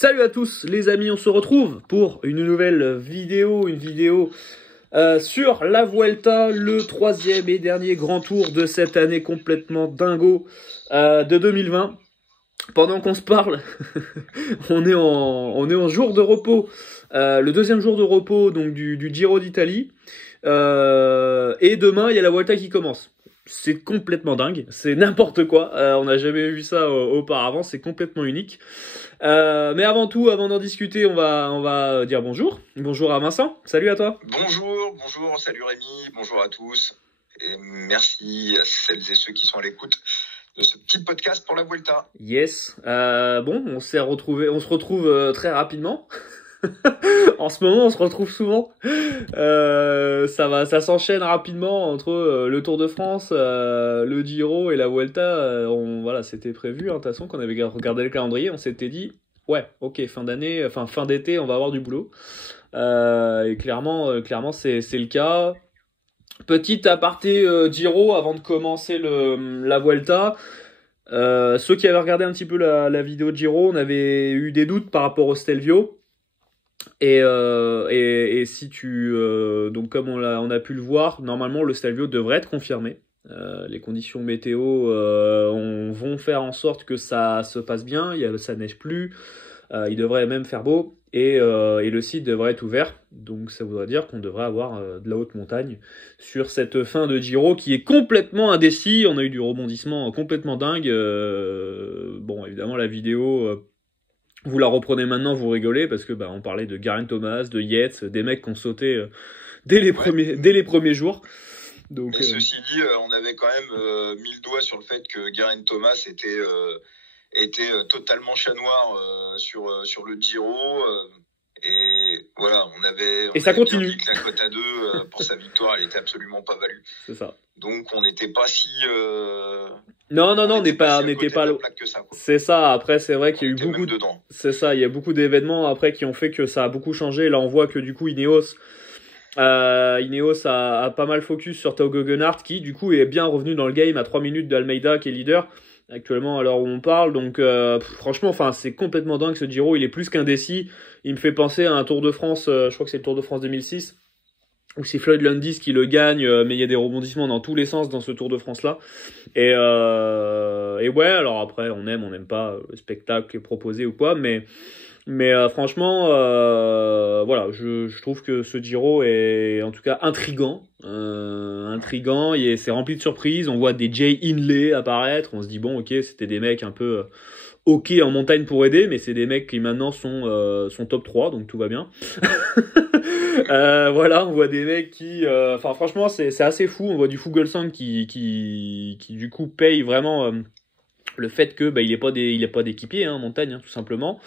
Salut à tous les amis, on se retrouve pour une nouvelle vidéo, sur la Vuelta, le troisième et dernier grand tour de cette année complètement dingo de 2020. Pendant qu'on se parle, on est en jour de repos, le deuxième jour de repos donc du Giro d'Italie, et demain il y a la Vuelta qui commence. C'est complètement dingue, c'est n'importe quoi, on n'a jamais vu ça auparavant, c'est complètement unique. Mais avant tout, avant d'en discuter, on va dire bonjour. Bonjour à Vincent, salut à toi. Bonjour, salut Rémi, bonjour à tous. Et merci à celles et ceux qui sont à l'écoute de ce petit podcast pour la Vuelta. Yes, bon, on se retrouve très rapidement. En ce moment, on se retrouve souvent. Ça s'enchaîne rapidement entre le Tour de France, le Giro et la Vuelta. Voilà, c'était prévu. De toute façon, quand on avait regardé le calendrier, on s'était dit, ouais, ok, fin d'été, on va avoir du boulot. Et clairement, c'est le cas. Petit aparté Giro avant de commencer la Vuelta. Ceux qui avaient regardé un petit peu la vidéo de Giro, on avait eu des doutes par rapport au Stelvio. Et si donc comme on a pu le voir, normalement le Stelvio devrait être confirmé. Les conditions météo vont faire en sorte que ça se passe bien. Ça neige plus. Il devrait même faire beau et le site devrait être ouvert. Donc ça voudrait dire qu'on devrait avoir de la haute montagne sur cette fin de Giro qui est complètement indécis. On a eu du rebondissement complètement dingue. Bon, évidemment la vidéo. Vous la reprenez maintenant, vous rigolez, parce que on parlait de Geraint Thomas, de Yates, des mecs qui ont sauté dès les premiers jours. Donc, mais ceci dit, on avait quand même mis le doigt sur le fait que Geraint Thomas était totalement chat noir sur le Giro. Et voilà, on avait ça continue. Dit que la cote à 2 pour sa victoire, elle était absolument pas value. C'est ça. Donc on n'était pas si... Non, on n'était pas loin. C'est ça. Après, c'est vrai qu'il y a eu beaucoup. C'est ça. Il y a beaucoup d'événements après qui ont fait que ça a beaucoup changé. Là, on voit que du coup, Ineos a pas mal focus sur Tao Geoghegan qui du coup est bien revenu dans le game à 3 minutes d'Almeida qui est leader actuellement à l'heure où on parle. Donc franchement, c'est complètement dingue ce Giro. Il est plus qu'indécis. Il me fait penser à un Tour de France. Je crois que c'est le Tour de France 2006. Où c'est Floyd Landis qui le gagne, mais il y a des rebondissements dans tous les sens dans ce Tour de France-là. Et ouais, alors après, on n'aime pas le spectacle proposé ou quoi, mais franchement, voilà, je trouve que ce Giro est en tout cas intriguant, et c'est rempli de surprises. On voit des Jay Hindley apparaître, on se dit bon, ok, c'était des mecs un peu ok en montagne pour aider, mais c'est des mecs qui maintenant sont top 3, donc tout va bien. Voilà, on voit des mecs qui... franchement, c'est assez fou. On voit du Fuglsang qui du coup paye vraiment le fait que il est pas d'équipier en montagne, tout simplement.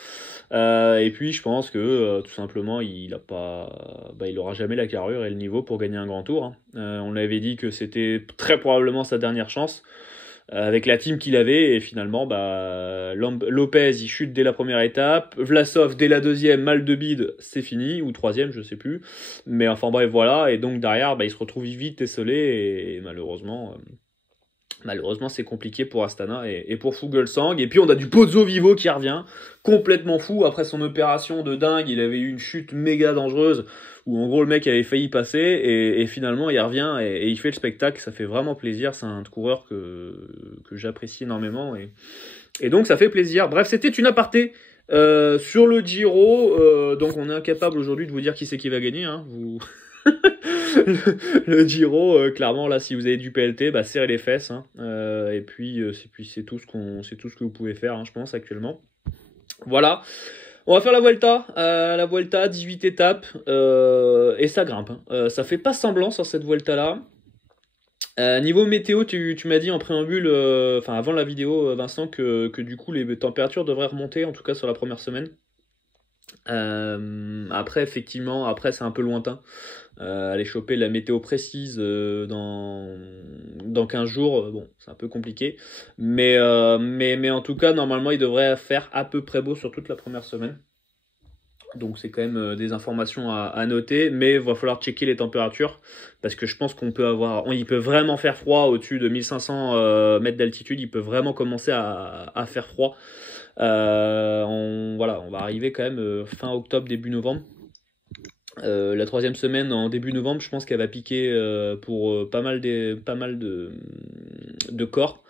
Et puis je pense que tout simplement il aura jamais la carrure et le niveau pour gagner un grand tour. On l'avait dit que c'était très probablement sa dernière chance avec la team qu'il avait, et finalement Lopez il chute dès la première étape, Vlasov dès la deuxième, mal de bide, c'est fini, ou troisième, je sais plus, mais enfin bref voilà, et donc derrière il se retrouve vite esselé, et malheureusement c'est compliqué pour Astana et pour Fuglsang. Et puis on a du Pozzo Vivo qui revient, complètement fou, après son opération de dingue, il avait eu une chute méga dangereuse, où en gros le mec avait failli passer, et finalement il revient et il fait le spectacle, ça fait vraiment plaisir, c'est un coureur que j'apprécie énormément, et donc ça fait plaisir. Bref, c'était une aparté sur le Giro, donc on est incapable aujourd'hui de vous dire qui c'est qui va gagner, le Giro, clairement là, si vous avez du PLT, serrez les fesses, et puis c'est tout ce que vous pouvez faire, je pense actuellement. Voilà, on va faire la Vuelta, 18 étapes, et ça grimpe, ça fait pas semblant sur cette Vuelta là. Niveau météo, tu m'as dit en préambule, avant la vidéo, Vincent, que du coup les températures devraient remonter, en tout cas sur la première semaine. Après effectivement, c'est un peu lointain. Aller choper la météo précise dans 15 jours, bon, c'est un peu compliqué, mais en tout cas normalement il devrait faire à peu près beau sur toute la première semaine, donc c'est quand même des informations à noter, mais il va falloir checker les températures, parce que je pense il peut vraiment faire froid au-dessus de 1500 mètres d'altitude, il peut vraiment commencer à faire froid. voilà, on va arriver quand même fin octobre, début novembre. La troisième semaine en début novembre, je pense qu'elle va piquer pour pas mal de corps.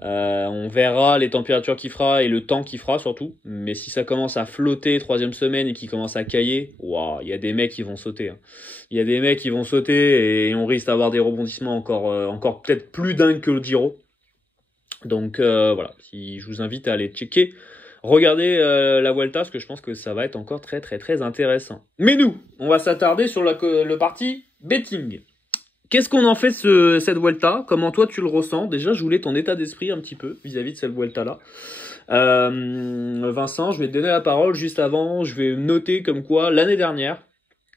On verra les températures qu'il fera et le temps qu'il fera surtout. Mais si ça commence à flotter troisième semaine et qu'il commence à cailler, waouh, il y a des mecs qui vont sauter. Hein. Il y a des mecs qui vont sauter et on risque d'avoir des rebondissements encore peut-être plus dingues que le Giro. Donc voilà, si je vous invite à aller checker. Regardez la Vuelta, parce que je pense que ça va être encore très très très intéressant. Mais nous, on va s'attarder sur le parti betting. Qu'est-ce qu'on en fait cette Vuelta? Comment toi tu le ressens? Déjà, je voulais ton état d'esprit un petit peu vis-à-vis de cette Vuelta-là. Vincent, je vais te donner la parole juste avant. Je vais noter comme quoi, l'année dernière,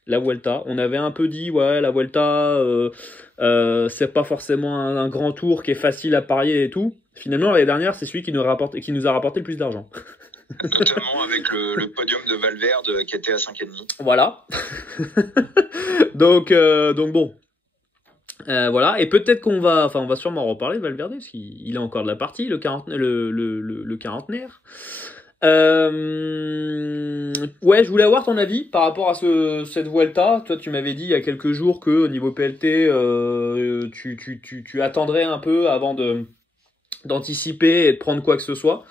la Vuelta, on avait un peu dit, ouais, la Vuelta, c'est pas forcément un grand tour qui est facile à parier et tout. Finalement, l'année dernière, c'est celui qui nous a rapporté le plus d'argent. Notamment avec le podium de Valverde qui était à 5,5. Voilà. donc bon. Voilà. Et peut-être on va sûrement en reparler de Valverde, parce qu'il a encore de la partie, le quarantenaire. Ouais, je voulais avoir ton avis par rapport à cette Vuelta. Toi, tu m'avais dit il y a quelques jours que au niveau PLT, tu attendrais un peu avant d'anticiper et de prendre quoi que ce soit.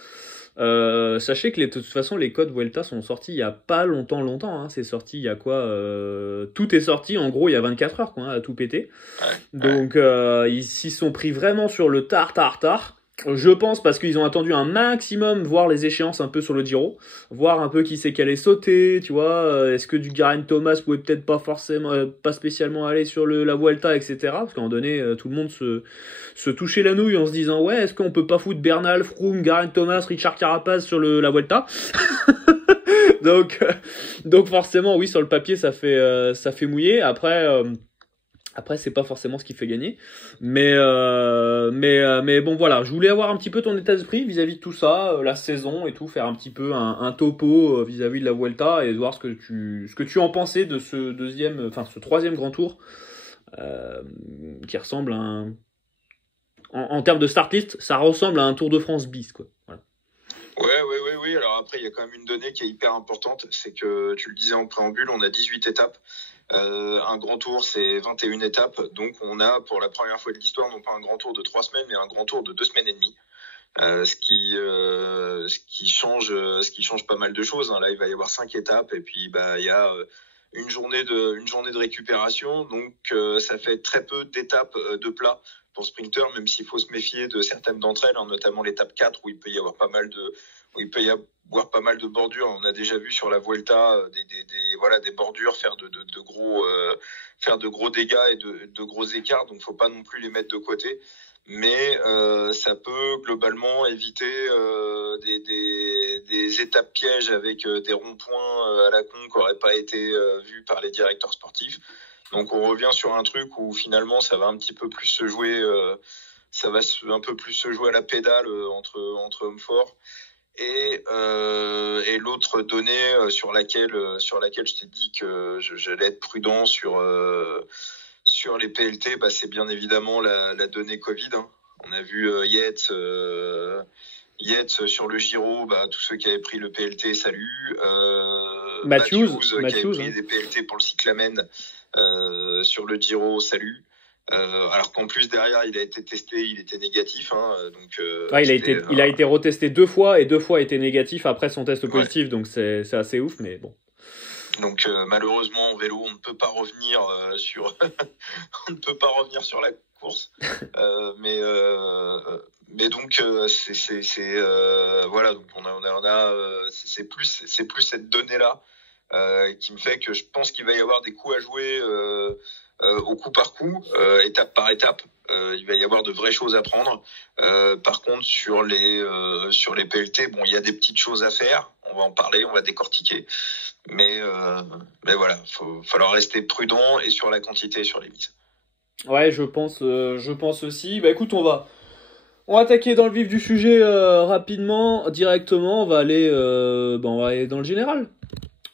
Sachez que de toute façon les codes Vuelta sont sortis il y a pas longtemps hein. C'est sorti il y a quoi tout est sorti en gros il y a 24 heures quoi, hein, à tout péter. Donc ils s'y sont pris vraiment sur le tard. Je pense parce qu'ils ont attendu un maximum voir les échéances un peu sur le Giro, voir un peu qui c'est qui allait sauter, tu vois, est-ce que du Geraint Thomas pouvait peut-être pas spécialement aller sur la Vuelta, etc. Parce qu'à un moment donné, tout le monde se touchait la nouille en se disant ouais, est-ce qu'on peut pas foutre Bernal, Froome, Geraint Thomas, Richard Carapaz sur la Vuelta? donc forcément oui, sur le papier ça fait mouiller. Après, c'est pas forcément ce qui fait gagner. Mais bon, voilà. Je voulais avoir un petit peu ton état d'esprit vis-à-vis de tout ça, la saison et tout, faire un petit peu un topo vis-à-vis de la Vuelta et voir ce que tu en pensais de ce troisième grand tour, qui ressemble à en termes de start list, ça ressemble à un Tour de France bis, quoi. Voilà. Oui. Alors après, il y a quand même une donnée qui est hyper importante, c'est que tu le disais en préambule, on a 18 étapes. Un grand tour, c'est 21 étapes. Donc, on a, pour la première fois de l'histoire, non pas un grand tour de 3 semaines, mais un grand tour de 2 semaines et demie. Ce qui change pas mal de choses. Hein. Là, il va y avoir 5 étapes et puis, il y a une journée de récupération. Donc, ça fait très peu d'étapes de plat pour sprinter, même s'il faut se méfier de certaines d'entre elles, hein, notamment l'étape 4 où il peut y avoir pas mal de bordures. On a déjà vu sur la Vuelta des bordures faire de gros dégâts et de gros écarts, donc faut pas non plus les mettre de côté. Mais ça peut globalement éviter des étapes pièges avec des ronds-points à la con qui n'auraient pas été vus par les directeurs sportifs. Donc on revient sur un truc où finalement ça va un petit peu plus se jouer, un peu plus se jouer à la pédale entre hommes forts. Et l'autre donnée sur laquelle je t'ai dit que j'allais être prudent sur les PLT, c'est bien évidemment la donnée Covid. Hein. On a vu Yates sur le Giro, tous ceux qui avaient pris le PLT, salut. Matthews qui avait pris des PLT pour le cyclamen sur le Giro, salut. Alors qu'en plus derrière il a été testé, il était négatif, hein, donc il a été retesté 2 fois et 2 fois été négatif après son test positif, donc c'est assez ouf, mais bon. Donc malheureusement en vélo on ne peut pas revenir sur on ne peut pas revenir sur la course, mais donc voilà, donc on a c'est plus cette donnée là qui me fait que je pense qu'il va y avoir des coups à jouer au coup par coup, étape par étape. Il va y avoir de vraies choses à prendre. Par contre, sur les PLT, bon, il y a des petites choses à faire. On va en parler, on va décortiquer. Mais voilà, falloir rester prudent et sur la quantité et sur les mises. Ouais, je pense aussi. Écoute, on va attaquer dans le vif du sujet rapidement, directement. On va aller dans le général.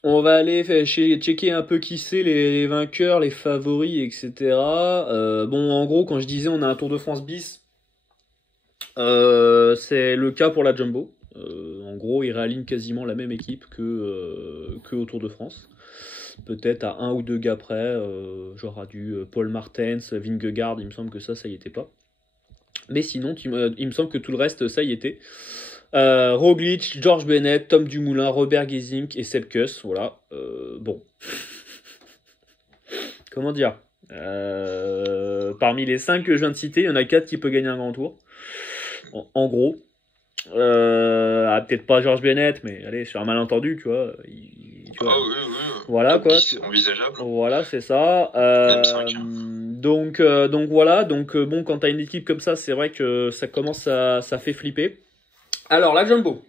On va aller checker un peu qui c'est les vainqueurs, les favoris, etc. En gros, quand je disais on a un Tour de France bis, c'est le cas pour la Jumbo. En gros, il réaligne quasiment la même équipe que au Tour de France. Peut-être à un ou deux gars près, genre à du Paul Martens, Vingegaard, il me semble que ça y était pas. Mais sinon, il me semble que tout le reste, ça y était. Roglic, George Bennett, Tom Dumoulin, Robert Gesink et Sepp Kuss, voilà. Bon. Comment dire parmi les 5 que je viens de citer, il y en a 4 qui peuvent gagner un grand tour. En gros. Peut-être pas George Bennett, mais allez, sur un malentendu, tu vois. Tu vois. Oui. Voilà, top quoi. 10, envisageable. Voilà, c'est ça. Même 5. Donc voilà. Donc, bon, quand t'as une équipe comme ça, c'est vrai que ça commence ça fait flipper. Alors, la Jumbo.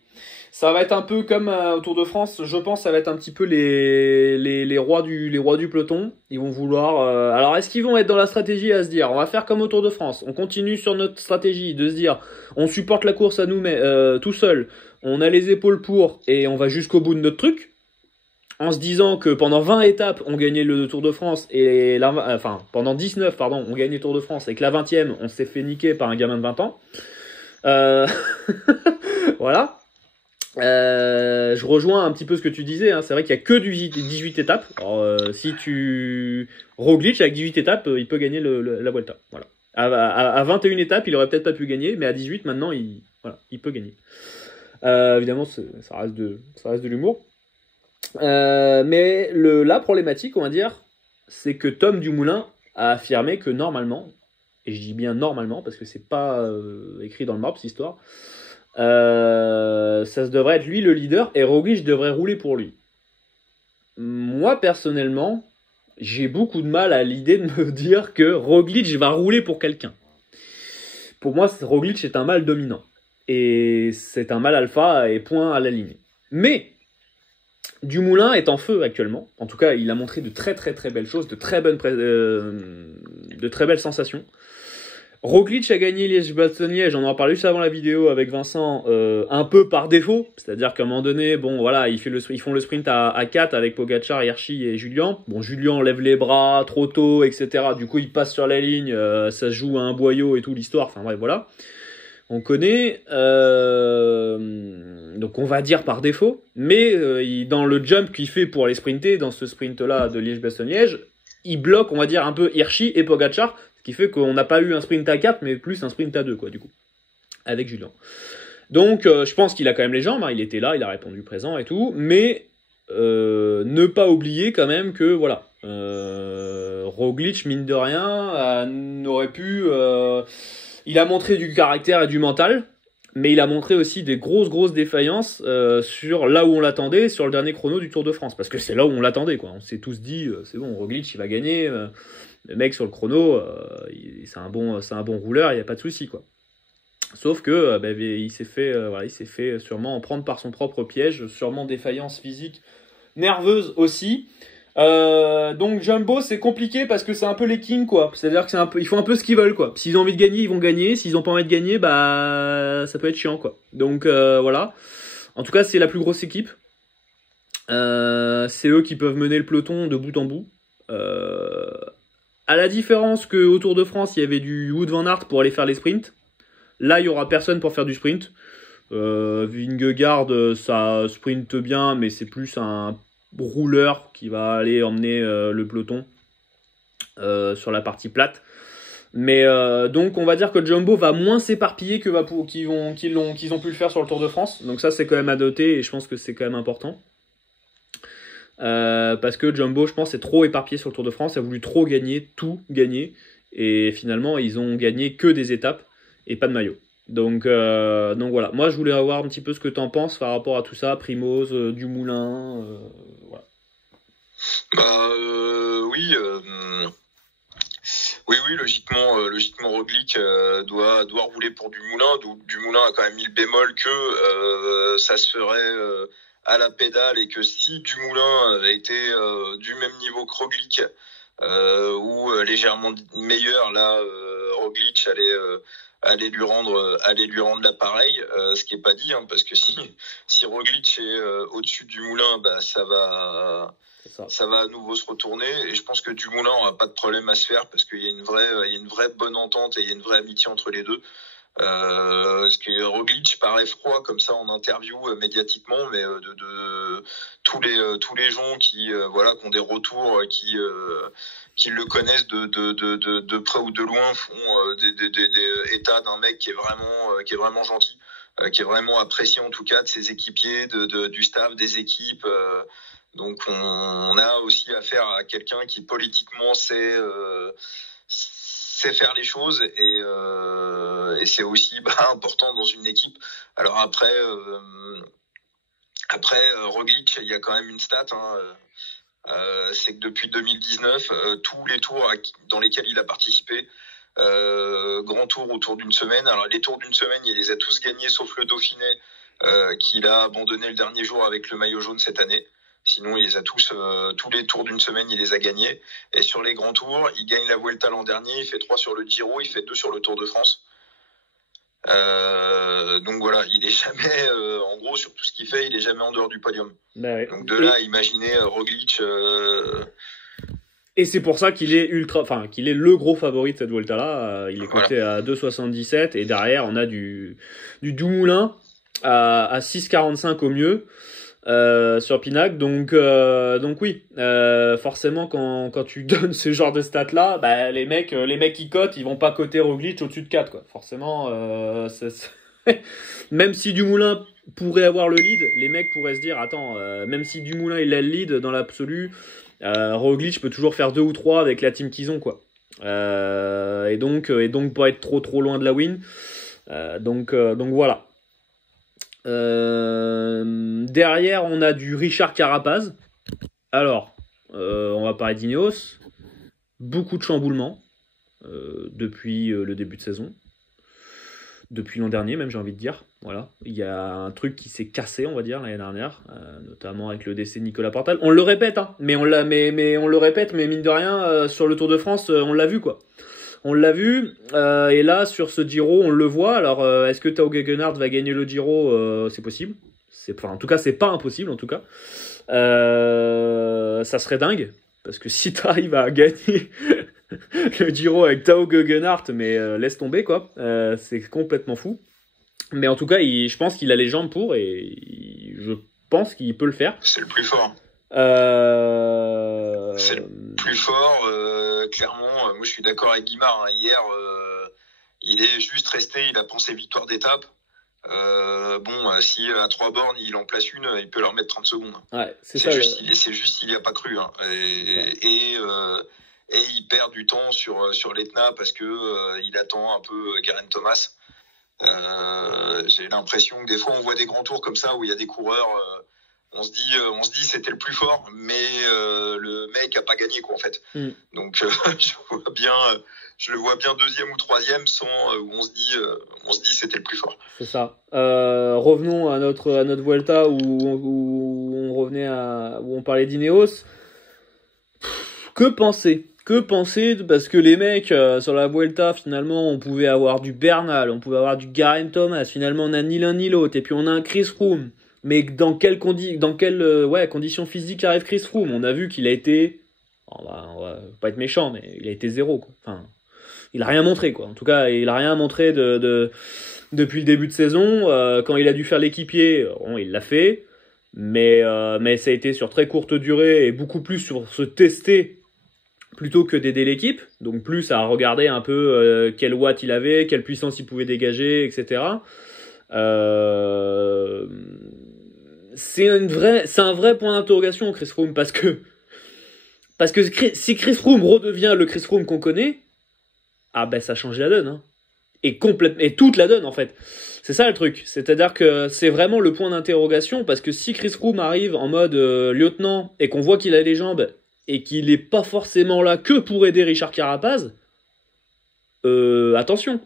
Ça va être un peu comme au Tour de France, je pense, ça va être un petit peu les rois du peloton. Ils vont vouloir. Alors, est-ce qu'ils vont être dans la stratégie à se dire, on va faire comme au Tour de France, on continue sur notre stratégie de se dire, on supporte la course à nous, mais tout seul, on a les épaules pour et on va jusqu'au bout de notre truc, en se disant que pendant 20 étapes, on gagnait le Tour de France et pendant 19, pardon, on gagnait le Tour de France et que la 20e, on s'est fait niquer par un gamin de 20 ans. Voilà. Je rejoins un petit peu ce que tu disais, hein. C'est vrai qu'il n'y a que 18 étapes. Alors, Roglic, avec 18 étapes, il peut gagner la Vuelta. Voilà. À 21 étapes, il aurait peut-être pas pu gagner, mais à 18, maintenant, il peut gagner. Évidemment, ça reste de l'humour. Mais la problématique, on va dire, c'est que Tom Dumoulin a affirmé que normalement, et je dis bien normalement, parce que c'est pas écrit dans le marbre, cette histoire, ça se devrait être lui le leader et Roglic devrait rouler pour lui. Moi personnellement, j'ai beaucoup de mal à l'idée de me dire que Roglic va rouler pour quelqu'un. Pour moi, Roglic est un mâle dominant et c'est un mâle alpha et point à la ligne. Mais Dumoulin est en feu actuellement. En tout cas, il a montré de très très très belles choses, de très belles sensations. Roglic a gagné Liège-Bastogne-Liège, on en a parlé juste avant la vidéo avec Vincent, un peu par défaut, c'est-à-dire qu'à un moment donné, bon voilà, ils font le sprint à 4 avec Pogacar, Hirschi et Julien. Bon, Julien lève les bras trop tôt, etc. Du coup, il passe sur la ligne, ça se joue à un boyau et tout l'histoire, enfin bref, voilà. On connaît, donc on va dire par défaut, mais dans le jump qu'il fait pour aller sprinter, dans ce sprint-là de Liège-Bastogne-Liège, il bloque, on va dire, un peu Hirschi et Pogacar, ce qui fait qu'on n'a pas eu un sprint à 4, mais plus un sprint à 2, quoi, du coup, avec Julien. Donc, je pense qu'il a quand même les jambes, hein, il était là, il a répondu présent et tout, mais ne pas oublier quand même que, voilà, Roglic, mine de rien, n'aurait pu... il a montré du caractère et du mental, mais il a montré aussi des grosses défaillances sur là où on l'attendait, sur le dernier chrono du Tour de France, parce que c'est là où on l'attendait, quoi. On s'est tous dit, c'est bon, Roglic, il va gagner... Le mec sur le chrono, c'est un bon rouleur, il n'y a pas de souci, quoi. Sauf que il s'est fait sûrement en prendre par son propre piège, sûrement défaillance physique, nerveuse aussi. Donc Jumbo, c'est compliqué parce que c'est un peu les kings, quoi. C'est-à-dire que ils font un peu ce qu'ils veulent, quoi. S'ils ont envie de gagner, ils vont gagner. S'ils ont pas envie de gagner, ça peut être chiant, quoi. Donc voilà. En tout cas, c'est la plus grosse équipe. C'est eux qui peuvent mener le peloton de bout en bout. À la différence qu'au Tour de France, il y avait du Wout van Aert pour aller faire les sprints. Là, il n'y aura personne pour faire du sprint. Vingegaard, ça sprinte bien, mais c'est plus un rouleur qui va aller emmener le peloton sur la partie plate. Mais donc, on va dire que Jumbo va moins s'éparpiller qu'ils ont pu le faire sur le Tour de France. Donc ça, c'est quand même à noter et je pense que c'est quand même important. Parce que Jumbo, je pense, est trop éparpillé sur le Tour de France, a voulu trop gagner, tout gagner, et finalement ils ont gagné que des étapes et pas de maillot. Donc voilà, moi je voulais avoir un petit peu ce que tu en penses par rapport à tout ça, Primoz, Dumoulin, voilà. Oui, logiquement Roglic doit rouler pour Dumoulin. Dumoulin a quand même mis le bémol que ça se ferait à la pédale et que si Dumoulin avait été du même niveau que Roglic ou légèrement meilleur, là Roglic allait lui rendre l'appareil, ce qui est pas dit, hein, parce que si Roglic est au-dessus de Dumoulin, ça va à nouveau se retourner, et je pense que Dumoulin n'aura pas de problème à se faire parce qu'il y a une vraie bonne entente et il y a une vraie amitié entre les deux. Parce que Roglic paraît froid comme ça en interview médiatiquement, mais de tous les gens qui voilà, qui ont des retours, qui le connaissent de près ou de loin, font des états d'un mec qui est vraiment gentil, qui est vraiment apprécié en tout cas de ses équipiers, du staff, des équipes. Donc on a aussi affaire à quelqu'un qui politiquement sait faire les choses, et c'est aussi important dans une équipe. Alors après Roglic, il y a quand même une stat, c'est que depuis 2019, tous les tours dans lesquels il a participé, grand tour autour d'une semaine. Alors les tours d'une semaine, il les a tous gagnés sauf le Dauphiné, qu'il a abandonné le dernier jour avec le maillot jaune cette année. Sinon, il les a tous les tours d'une semaine, il les a gagnés. Et sur les grands tours, il gagne la Vuelta l'an dernier, il fait 3 sur le Giro, il fait 2 sur le Tour de France. Donc voilà, il est jamais, en gros, sur tout ce qu'il fait, il est jamais en dehors du podium. Ouais. Donc de là, imaginez Roglic. Et c'est pour ça qu'il est qu'il est le gros favori de cette Vuelta-là. Il est coté à 2,77 et derrière on a du Dumoulin à 6,45 au mieux. Sur Pinac, donc oui, forcément quand tu donnes ce genre de stats là, bah, les mecs qui cotent, ils vont pas coter Roglic au-dessus de 4 quoi. Forcément, même si Dumoulin pourrait avoir le lead, les mecs pourraient se dire attends, même si Dumoulin il a le lead dans l'absolu, Roglic peut toujours faire 2 ou 3 avec la team qu'ils ont quoi. Et donc pas être trop loin de la win. Donc voilà. Derrière, on a du Richard Carapaz. Alors, on va parler d'Ineos. Beaucoup de chamboulements depuis le début de saison. Depuis l'an dernier, même, j'ai envie de dire. Voilà. Il y a un truc qui s'est cassé, on va dire, l'année dernière, notamment avec le décès de Nicolas Portal. On le répète, hein, mais on le répète, mais mine de rien, sur le Tour de France, on l'a vu, quoi. On l'a vu, et là, sur ce Giro, on le voit. Alors, est-ce que Tao Geoghegan va gagner le Giro? C'est possible. En tout cas, c'est pas impossible, en tout cas. Ça serait dingue, parce que si tu arrives à gagner le Giro avec Tao Geoghegan, mais laisse tomber, quoi. C'est complètement fou. Mais en tout cas, je pense qu'il a les jambes pour, et je pense qu'il peut le faire. C'est le plus fort. C'est le plus fort, clairement. Moi, je suis d'accord avec Guimard. Hier, il est juste resté. Il a pensé victoire d'étape. Si à 3 bornes, il en place une, il peut leur mettre 30 secondes. Ouais, c'est juste, il n'y a pas cru. Et il perd du temps sur l'Etna parce que il attend un peu Geraint Thomas. J'ai l'impression que des fois, on voit des grands tours comme ça où il y a des coureurs. On se dit c'était le plus fort, mais le mec a pas gagné quoi en fait. Donc je le vois bien deuxième ou troisième où on se dit c'était le plus fort. C'est ça. Revenons à notre Vuelta où on revenait où on parlait d'Ineos. Que penser parce que les mecs sur la Vuelta finalement on pouvait avoir du Bernal, on pouvait avoir du Geraint Thomas, finalement on a ni l'un ni l'autre et puis on a un Chris Froome. Mais dans quelles conditions physiques arrive Chris Froome? On a vu qu'il a été, on va pas être méchant, mais il a été zéro, quoi. Enfin, il a rien montré, quoi. En tout cas, il a rien montré depuis le début de saison. Quand il a dû faire l'équipier, il l'a fait, mais ça a été sur très courte durée et beaucoup plus sur se tester plutôt que d'aider l'équipe. Donc plus à regarder un peu quel watt il avait, quelle puissance il pouvait dégager, etc. C'est un vrai point d'interrogation, Chris Froome, parce que si Chris Froome redevient le Chris Froome qu'on connaît, ça change la donne, hein. Et toute la donne en fait. C'est ça le truc, c'est-à-dire que c'est vraiment le point d'interrogation, parce que si Chris Froome arrive en mode lieutenant et qu'on voit qu'il a les jambes et qu'il n'est pas forcément là que pour aider Richard Carapaz, attention.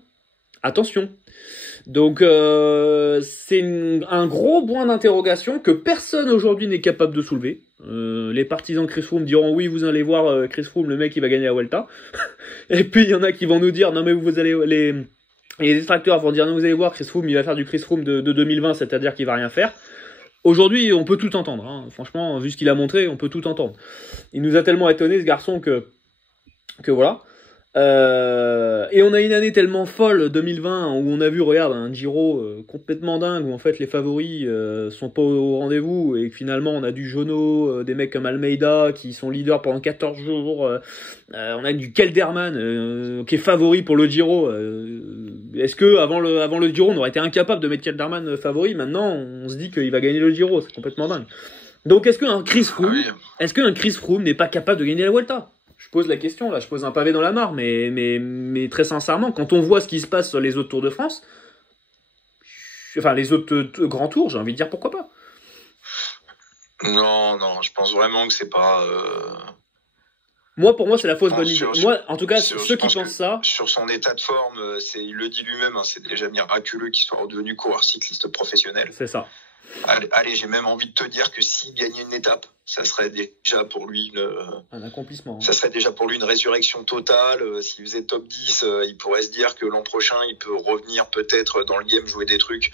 Donc c'est un gros point d'interrogation que personne aujourd'hui n'est capable de soulever. Les partisans de Chris Froome diront oui, vous allez voir Chris Froome, le mec il va gagner la Vuelta. Et puis il y en a qui vont nous dire non mais vous allez les détracteurs vont dire non, vous allez voir Chris Froome il va faire du Chris Froome de 2020, c'est-à-dire qu'il va rien faire. Aujourd'hui on peut tout entendre, hein. Franchement vu ce qu'il a montré on peut tout entendre. Il nous a tellement étonné ce garçon que voilà. Et on a une année tellement folle, 2020, où on a vu, regarde, un Giro complètement dingue, où en fait les favoris sont pas au rendez-vous, et que finalement on a du Jono, des mecs comme Almeida qui sont leaders pendant 14 jours, on a du Kelderman qui est favori pour le Giro. Est-ce que avant le Giro on aurait été incapable de mettre Kelderman favori? Maintenant on se dit qu'il va gagner le Giro, c'est complètement dingue. Donc est-ce qu'un Chris Froome n'est pas capable de gagner la Vuelta? Je pose la question, là, je pose un pavé dans la mare, mais très sincèrement, quand on voit ce qui se passe sur les autres Tours de France, enfin les autres grands tours, j'ai envie de dire pourquoi pas. Non, je pense vraiment que c'est pas. Pour moi, c'est la fausse bonne idée. Moi, en tout cas, ceux qui pensent ça. Sur son état de forme, il le dit lui-même, hein, c'est déjà miraculeux qu'il soit redevenu coureur cycliste professionnel. C'est ça. Allez, j'ai même envie de te dire que s'il gagnait une étape, ça serait déjà pour lui un accomplissement. Ça serait déjà pour lui une résurrection totale. S'il faisait top 10, il pourrait se dire que l'an prochain, il peut revenir peut-être dans le game, jouer des trucs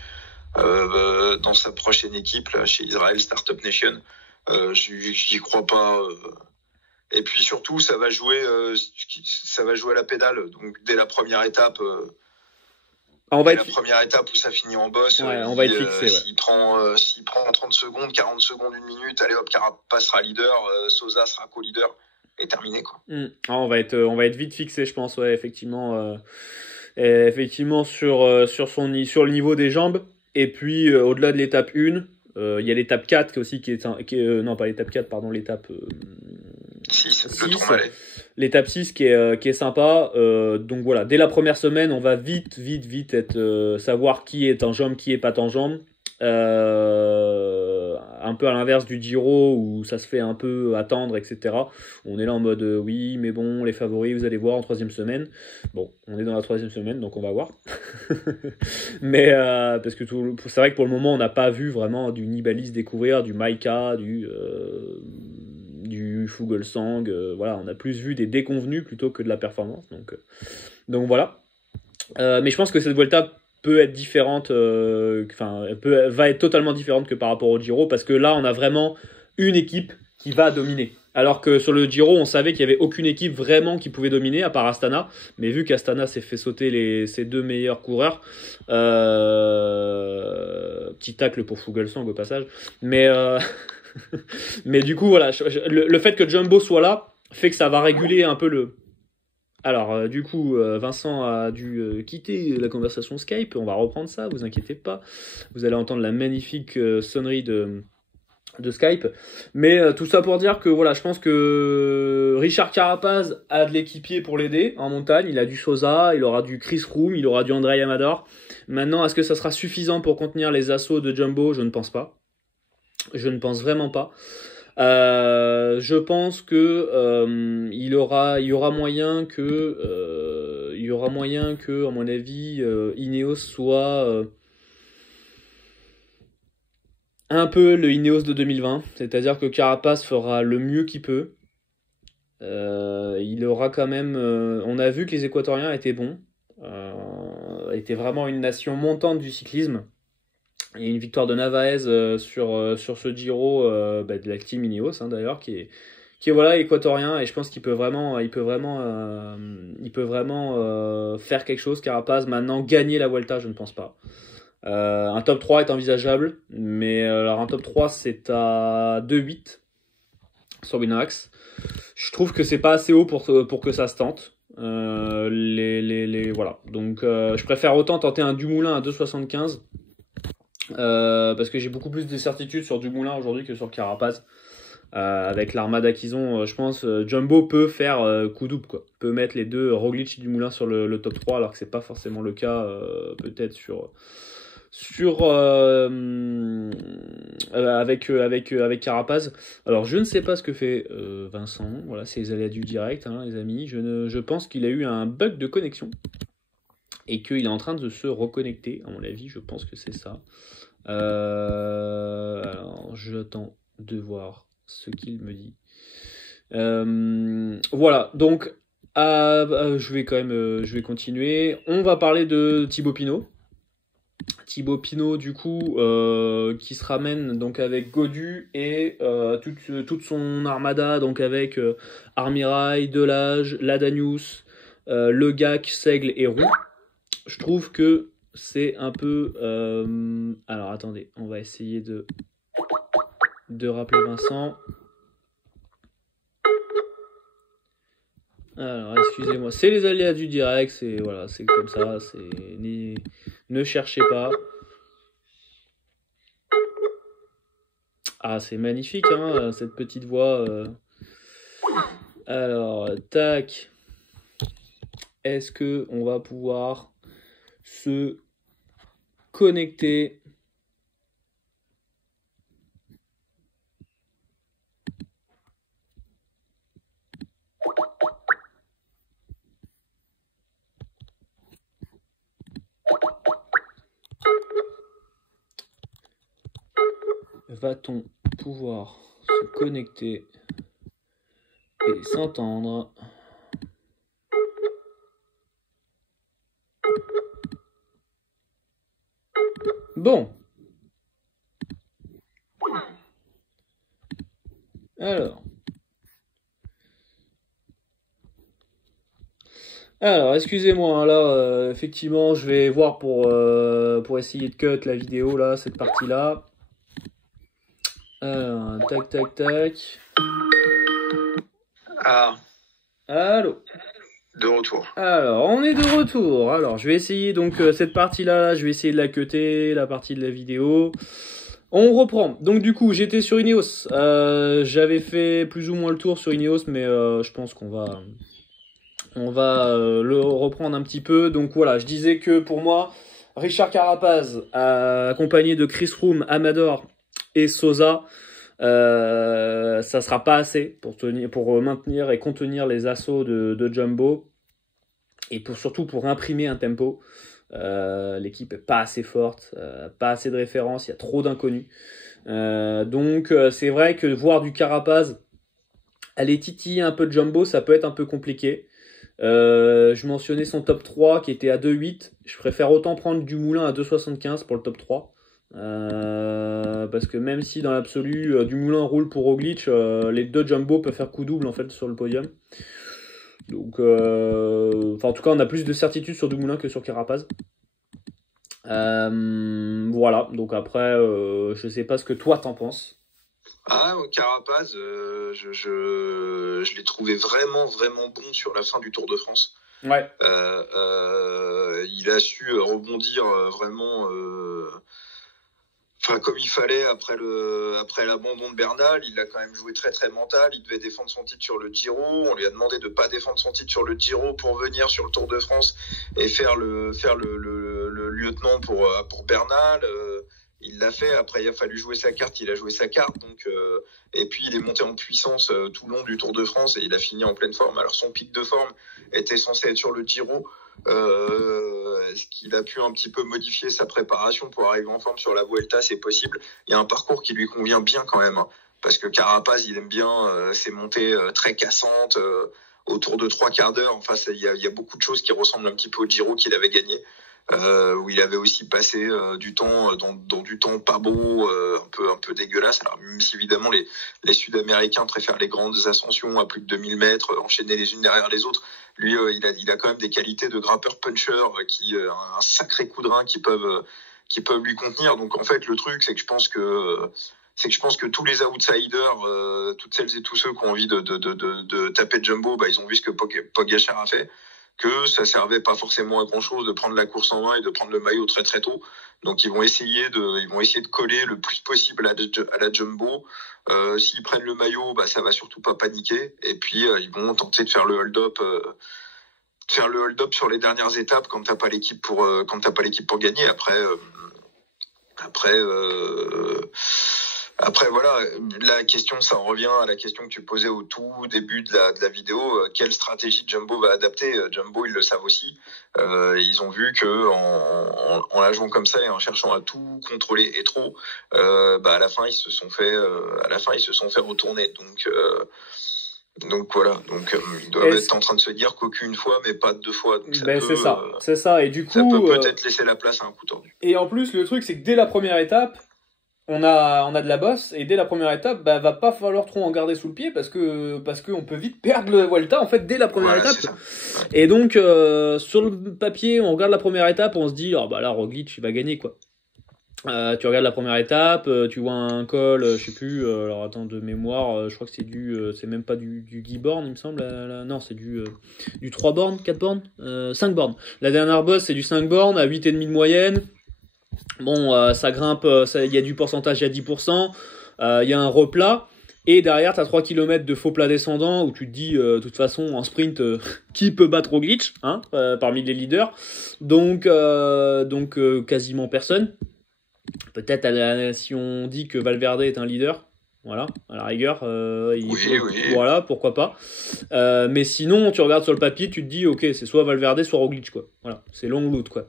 dans sa prochaine équipe là, chez Israel Startup Nation. J'y crois pas. Et puis surtout, ça va jouer à la pédale. Donc dès la première étape. La première étape où ça finit en boss, on va être fixé. S'il prend 30 secondes, 40 secondes, 1 minute, allez hop, Carapaz sera leader, Sosa sera co-leader, et terminé quoi. On va être vite fixé, je pense, ouais, effectivement sur le niveau des jambes. Et puis au-delà de l'étape 1, il y a l'étape 4 aussi non pas l'étape 4, pardon, l'étape 6, le Tourmalet. L'étape 6 qui est sympa. Donc voilà, dès la première semaine, on va vite savoir qui est en jambe, qui est pas en jambe. Un peu à l'inverse du Giro où ça se fait un peu attendre, etc. On est là en mode oui, mais bon, les favoris, vous allez voir en 3e semaine. Bon, on est dans la 3e semaine, donc on va voir. Mais parce que c'est vrai que pour le moment, on n'a pas vu vraiment du Nibali se découvrir, du Maïka, du Fuglsang. Voilà, on a plus vu des déconvenus plutôt que de la performance. Donc voilà. Mais je pense que cette Vuelta peut être différente, va être totalement différente que par rapport au Giro, parce que là on a vraiment une équipe qui va dominer. Alors que sur le Giro, on savait qu'il n'y avait aucune équipe vraiment qui pouvait dominer, à part Astana. Mais vu qu'Astana s'est fait sauter ses 2 meilleurs coureurs, petit tacle pour Fuglsang au passage. Mais du coup, voilà, le fait que Jumbo soit là fait que ça va réguler un peu le... Alors, du coup, Vincent a dû quitter la conversation Skype. On va reprendre ça, vous inquiétez pas. Vous allez entendre la magnifique sonnerie de Skype. Mais tout ça pour dire que voilà, je pense que Richard Carapaz a de l'équipier pour l'aider en montagne. Il a du Sosa, il aura du Chris Froome, il aura du André Amador. Maintenant, est-ce que ça sera suffisant pour contenir les assauts de Jumbo? Je ne pense pas. Je ne pense vraiment pas. Je pense que il y aura moyen que, à mon avis, Ineos soit un peu le Ineos de 2020, c'est-à-dire que Carapaz fera le mieux qu'il peut. Il aura quand même, on a vu que les Équatoriens étaient bons, étaient vraiment une nation montante du cyclisme. Il y a une victoire de Navaez sur ce Giro de la team Ineos d'ailleurs qui est voilà équatorien, et je pense qu'il peut vraiment faire quelque chose. Carapaz maintenant gagner la Vuelta, je ne pense pas. Un top 3 est envisageable, mais alors un top 3 c'est à 2,8 sur Winamax. Je trouve que c'est pas assez haut pour que ça se tente. Voilà. Donc je préfère autant tenter un Dumoulin à 2,75. Parce que j'ai beaucoup plus de certitudes sur Dumoulin aujourd'hui que sur Carapaz. Avec l'armada qu'ils ont, je pense Jumbo peut faire coup double, quoi. Peut mettre les deux, Roglic et Dumoulin, sur le top 3, alors que c'est pas forcément le cas peut-être avec Carapaz. Alors je ne sais pas ce que fait Vincent. Voilà, c'est les aléas du direct, les amis. Je pense qu'il a eu un bug de connexion et qu'il est en train de se reconnecter. À mon avis, je pense que c'est ça. Alors j'attends de voir ce qu'il me dit. Voilà, donc je vais continuer. On va parler de Thibaut Pinot. Thibaut Pinot, du coup, qui se ramène donc avec Gaudu et toute son armada, donc avec Armirail, Delage, Ladanius, Le Gac, Seigle et Roux. Je trouve que c'est un peu... Alors attendez, on va essayer de rappeler Vincent. Alors excusez-moi, c'est les aléas du direct, c'est voilà, c'est comme ça, ne cherchez pas. Ah, c'est magnifique, hein, cette petite voix. Alors, tac. Est-ce que on va pouvoir se connecter? Va-t-on pouvoir se connecter et s'entendre? Bon. Alors, excusez-moi, là, effectivement, je vais voir pour essayer de cut la vidéo, là, cette partie-là. Alors, tac, tac, tac. Ah. Allô. De retour. Alors, on est de retour. Alors, je vais essayer, donc, cette partie-là, je vais essayer de la cutter, la partie de la vidéo. On reprend. Donc, du coup, j'étais sur Ineos. J'avais fait plus ou moins le tour sur Ineos, mais je pense qu'on va... le reprendre un petit peu. Donc voilà, je disais que pour moi, Richard Carapaz, accompagné de Chris Froome, Amador et Sosa, ça sera pas assez pour maintenir et contenir les assauts de Jumbo et surtout pour imprimer un tempo. L'équipe est pas assez forte, pas assez de références, il y a trop d'inconnus. Donc c'est vrai que voir du Carapaz aller titiller un peu de Jumbo, ça peut être un peu compliqué. Je mentionnais son top 3 qui était à 2,8. Je préfère autant prendre du Moulin à 2,75 pour le top 3. Parce que même si dans l'absolu du Moulin roule pour Roglic, les deux Jumbo peuvent faire coup double en fait sur le podium. Donc, en tout cas, on a plus de certitude sur Dumoulin que sur Carapaz. Voilà. Donc après, je sais pas ce que toi t'en penses. Ah, Carapaz, je l'ai trouvé vraiment, vraiment bon sur la fin du Tour de France. Ouais. Il a su rebondir vraiment, comme il fallait après l'abandon de Bernal. Il a quand même joué très, très mental. Il devait défendre son titre sur le Giro. On lui a demandé de pas défendre son titre sur le Giro pour venir sur le Tour de France et faire le lieutenant pour Bernal. Il l'a fait. Après, il a fallu jouer sa carte. Il a joué sa carte. Donc, et puis, il est monté en puissance tout le long du Tour de France et il a fini en pleine forme. Alors, son pic de forme était censé être sur le Giro. Est-ce qu'il a pu un petit peu modifier sa préparation pour arriver en forme sur la Vuelta? C'est possible. Il y a un parcours qui lui convient bien quand même. Hein, parce que Carapaz, il aime bien ses montées très cassantes autour de 3/4 d'heure. Enfin, il y a beaucoup de choses qui ressemblent un petit peu au Giro qu'il avait gagné. Où il avait aussi passé du temps dans du temps pas beau, un peu dégueulasse. Alors même si évidemment les Sud-Américains préfèrent les grandes ascensions à plus de 2000 mètres, enchaînées les unes derrière les autres. Lui, il a quand même des qualités de grimpeur puncher, un sacré coup de rein qui peuvent lui contenir. Donc en fait, le truc, c'est que je pense que tous les outsiders, toutes celles et tous ceux qui ont envie de taper Jumbo, ils ont vu ce que Pogačar a fait, que ça servait pas forcément à grand chose de prendre la course en main et de prendre le maillot très très tôt. Donc ils vont essayer de coller le plus possible à la Jumbo. S'ils prennent le maillot, ça va surtout pas paniquer. Et puis ils vont tenter de faire le hold-up. Faire le hold-up sur les dernières étapes quand t'as pas l'équipe pour gagner. Après voilà, la question, ça en revient à la question que tu posais au tout début de la vidéo. Quelle stratégie Jumbo va adapter? Jumbo, ils le savent aussi. Ils ont vu que en la jouant comme ça et en cherchant à tout contrôler et trop, à la fin ils se sont fait retourner. Donc voilà, ils doivent être en train de se dire qu'aucune fois, mais pas deux fois. Donc c'est ça. Et du coup, ça peut peut-être laisser la place à un coup tordu. Et en plus, le truc, c'est que dès la première étape, on a de la bosse et dès la première étape, bah, va pas falloir trop en garder sous le pied parce que on peut vite perdre le Vuelta en fait dès la première Voilà, étape. c'est ça. Et donc sur le papier, on regarde la première étape, on se dit oh bah là Roglic il va gagner quoi. Tu regardes la première étape, tu vois un col, je sais plus, alors attends de mémoire, je crois que c'est même pas du 10 bornes il me semble, non c'est du 3 bornes, 4 bornes, 5 bornes. La dernière bosse c'est du 5 bornes à 8,5 de moyenne. Bon, ça grimpe, il y a du pourcentage à 10%, il y a un replat, et derrière, tu as 3 km de faux plat descendant, où tu te dis, de toute façon, en sprint, qui peut battre Roglic, hein, parmi les leaders. Donc quasiment personne. Peut-être si on dit que Valverde est un leader, voilà, à la rigueur, Oui. voilà, pourquoi pas. Mais sinon, tu regardes sur le papier, tu te dis, ok, c'est soit Valverde, soit Roglic, quoi. Voilà, c'est long ou l'autre, quoi.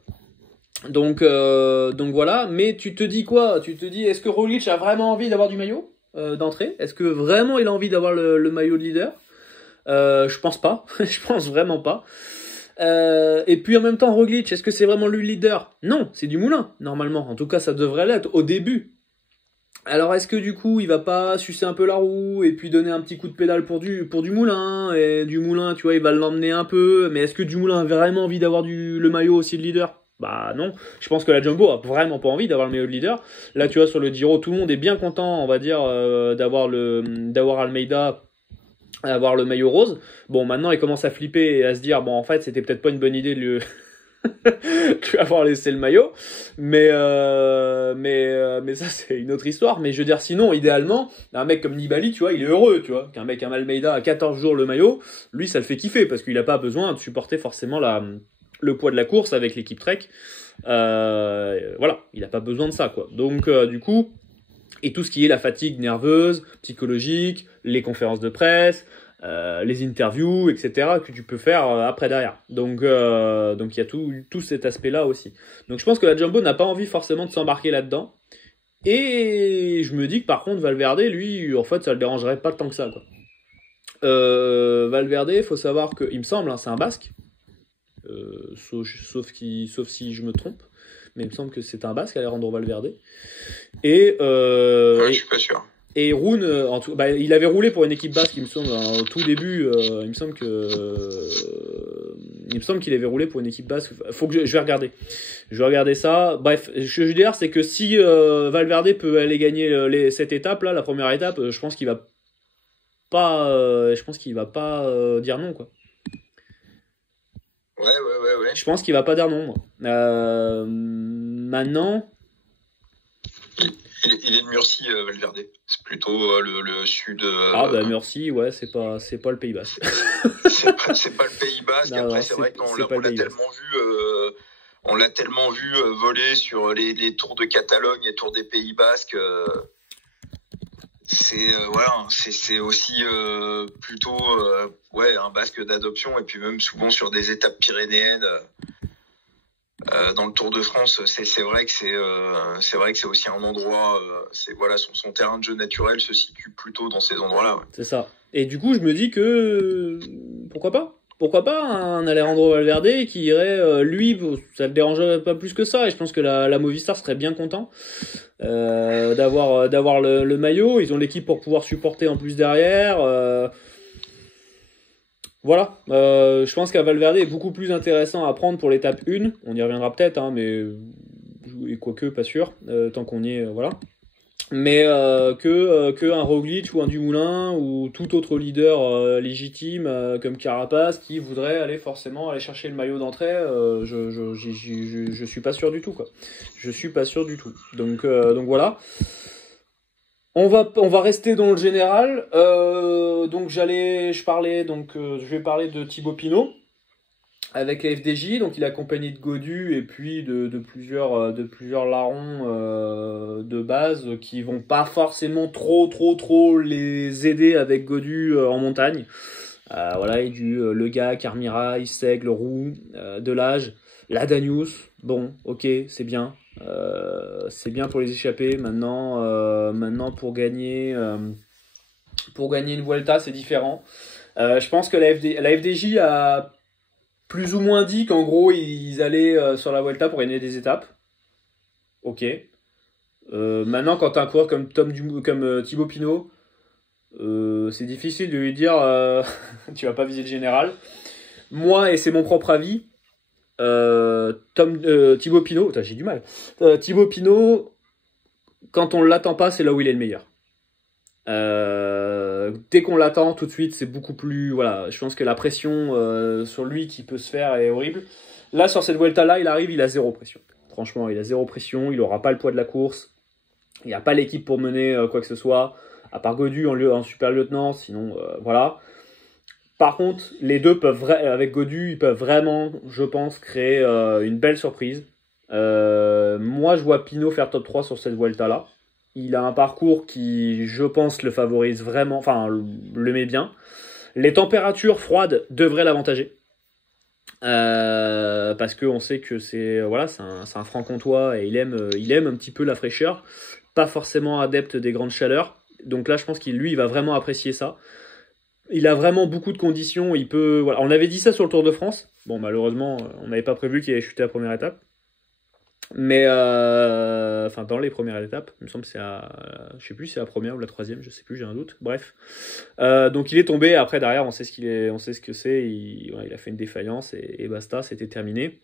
Donc voilà, mais tu te dis quoi? Tu te dis, est-ce que Roglic a vraiment envie d'avoir du maillot d'entrée? Est-ce que vraiment il a envie d'avoir le maillot de leader? Je pense pas, je pense vraiment pas. Et puis en même temps, Roglic, est-ce que c'est vraiment lui le leader? Non, c'est du moulin, normalement. En tout cas, ça devrait l'être au début. Alors est-ce que du coup, il va pas sucer un peu la roue et puis donner un petit coup de pédale pour du moulin? Et du moulin, tu vois, il va l'emmener un peu. Mais est-ce que du moulin a vraiment envie d'avoir le maillot aussi de leader? Bah non, je pense que la Jumbo a vraiment pas envie d'avoir le maillot de leader. Là, tu vois, sur le Giro, tout le monde est bien content, on va dire, d'avoir Almeida, avoir le maillot rose. Bon, maintenant, il commence à flipper et à se dire, bon, en fait, c'était peut-être pas une bonne idée de lui avoir laissé le maillot. Mais ça, c'est une autre histoire. Mais je veux dire, sinon, idéalement, un mec comme Nibali, tu vois, il est heureux, tu vois. Qu'un mec comme Almeida à 14 jours le maillot, lui, ça le fait kiffer parce qu'il a pas besoin de supporter forcément le poids de la course avec l'équipe Trek. Voilà, il n'a pas besoin de ça, quoi. Donc, du coup, et tout ce qui est la fatigue nerveuse, psychologique, les conférences de presse, les interviews, etc., que tu peux faire après derrière. Donc il y a tout cet aspect-là aussi. Donc je pense que la Jumbo n'a pas envie forcément de s'embarquer là-dedans. Et je me dis que par contre, Valverde, lui, en fait, ça le dérangerait pas tant que ça, quoi. Valverde, il faut savoir que, il me semble, hein, c'est un Basque. Sauf si je me trompe, mais il me semble que c'est un Basque, Alejandro Valverde. Et Ouais, je suis pas sûr. et Rune, il avait roulé pour une équipe basque, il me semble, au tout début. Il me semble qu'il avait roulé pour une équipe basque. Faut que je vais regarder. Je vais regarder ça. Bref, ce que je veux dire, c'est que si Valverde peut aller gagner cette étape là, la première étape, je pense qu'il va pas dire non, quoi. Ouais. Je pense qu'il va pas dire non, moi. Maintenant. Il est de Murcie, Valverde. C'est plutôt le sud. Bah Murcie, ouais, c'est pas le Pays Basque. c'est pas le Pays Basque. Non, après, non, c'est vrai qu'on c'est pas le l'a Pays Basque. tellement vu. On l'a tellement vu voler sur les tours de Catalogne et tours des Pays Basques. C'est aussi plutôt un Basque d'adoption, et puis même souvent sur des étapes pyrénéennes. Dans le Tour de France, c'est vrai que c'est aussi un endroit, son terrain de jeu naturel se situe plutôt dans ces endroits-là. Ouais. C'est ça. Et du coup, je me dis que pourquoi pas un Alejandro Valverde qui irait, lui, ça le dérangerait pas plus que ça. Et je pense que la Movistar serait bien content d'avoir le maillot. Ils ont l'équipe pour pouvoir supporter en plus derrière. Voilà, je pense qu'à Valverde est beaucoup plus intéressant à prendre pour l'étape 1. On y reviendra peut-être, hein, mais quoique pas sûr, tant qu'on y est, voilà. Mais que un Roglic ou un Dumoulin ou tout autre leader légitime comme Carapaz qui voudrait aller chercher le maillot d'entrée, je suis pas sûr du tout, quoi. Je suis pas sûr du tout. Donc voilà. On va rester dans le général. Donc je vais parler de Thibaut Pinot avec la FDJ. Donc il est accompagné de Gaudu et puis de plusieurs larrons de base qui vont pas forcément trop les aider avec Gaudu en montagne. Voilà, et Le Gars, Carmira, Seigle, Roux, Delage, la Danius. Bon, ok, c'est bien. C'est bien pour les échapper. Maintenant pour gagner une Vuelta, c'est différent. Je pense que la FDJ a plus ou moins dit qu'en gros ils allaient sur la Vuelta pour gagner des étapes. Ok. Maintenant, quand tu as un coureur comme Thibaut Pinot, c'est difficile de lui dire tu vas pas viser le général. Moi, et c'est mon propre avis, Thibaut Pinot, j'ai du mal. Thibaut Pinot, quand on l'attend pas, c'est là où il est le meilleur. Dès qu'on l'attend, tout de suite, c'est beaucoup plus. Voilà, je pense que la pression sur lui qui peut se faire est horrible. Là, sur cette Vuelta-là, il arrive, il a zéro pression. Franchement, il a zéro pression, il aura pas le poids de la course. Il n'y a pas l'équipe pour mener quoi que ce soit, à part Gaudu en super lieutenant, sinon voilà. Par contre, les deux avec Gaudu, ils peuvent vraiment, je pense, créer une belle surprise. Moi, je vois Pinot faire top 3 sur cette Vuelta-là. Il a un parcours qui, je pense, le favorise vraiment, enfin, le met bien. Les températures froides devraient l'avantager. Parce qu'on sait que c'est un franc-comtois et il aime un petit peu la fraîcheur. Pas forcément adepte des grandes chaleurs. Donc là, je pense qu'il va vraiment apprécier ça. Il a vraiment beaucoup de conditions. Voilà. On avait dit ça sur le Tour de France. Bon, malheureusement, on n'avait pas prévu qu'il allait chuter à la première étape. Mais dans les premières étapes, il me semble que je sais plus si c'est la première ou la troisième, je sais plus, j'ai un doute. Bref, donc il est tombé. Après derrière, on sait ce que c'est. Il a fait une défaillance et basta, c'était terminé.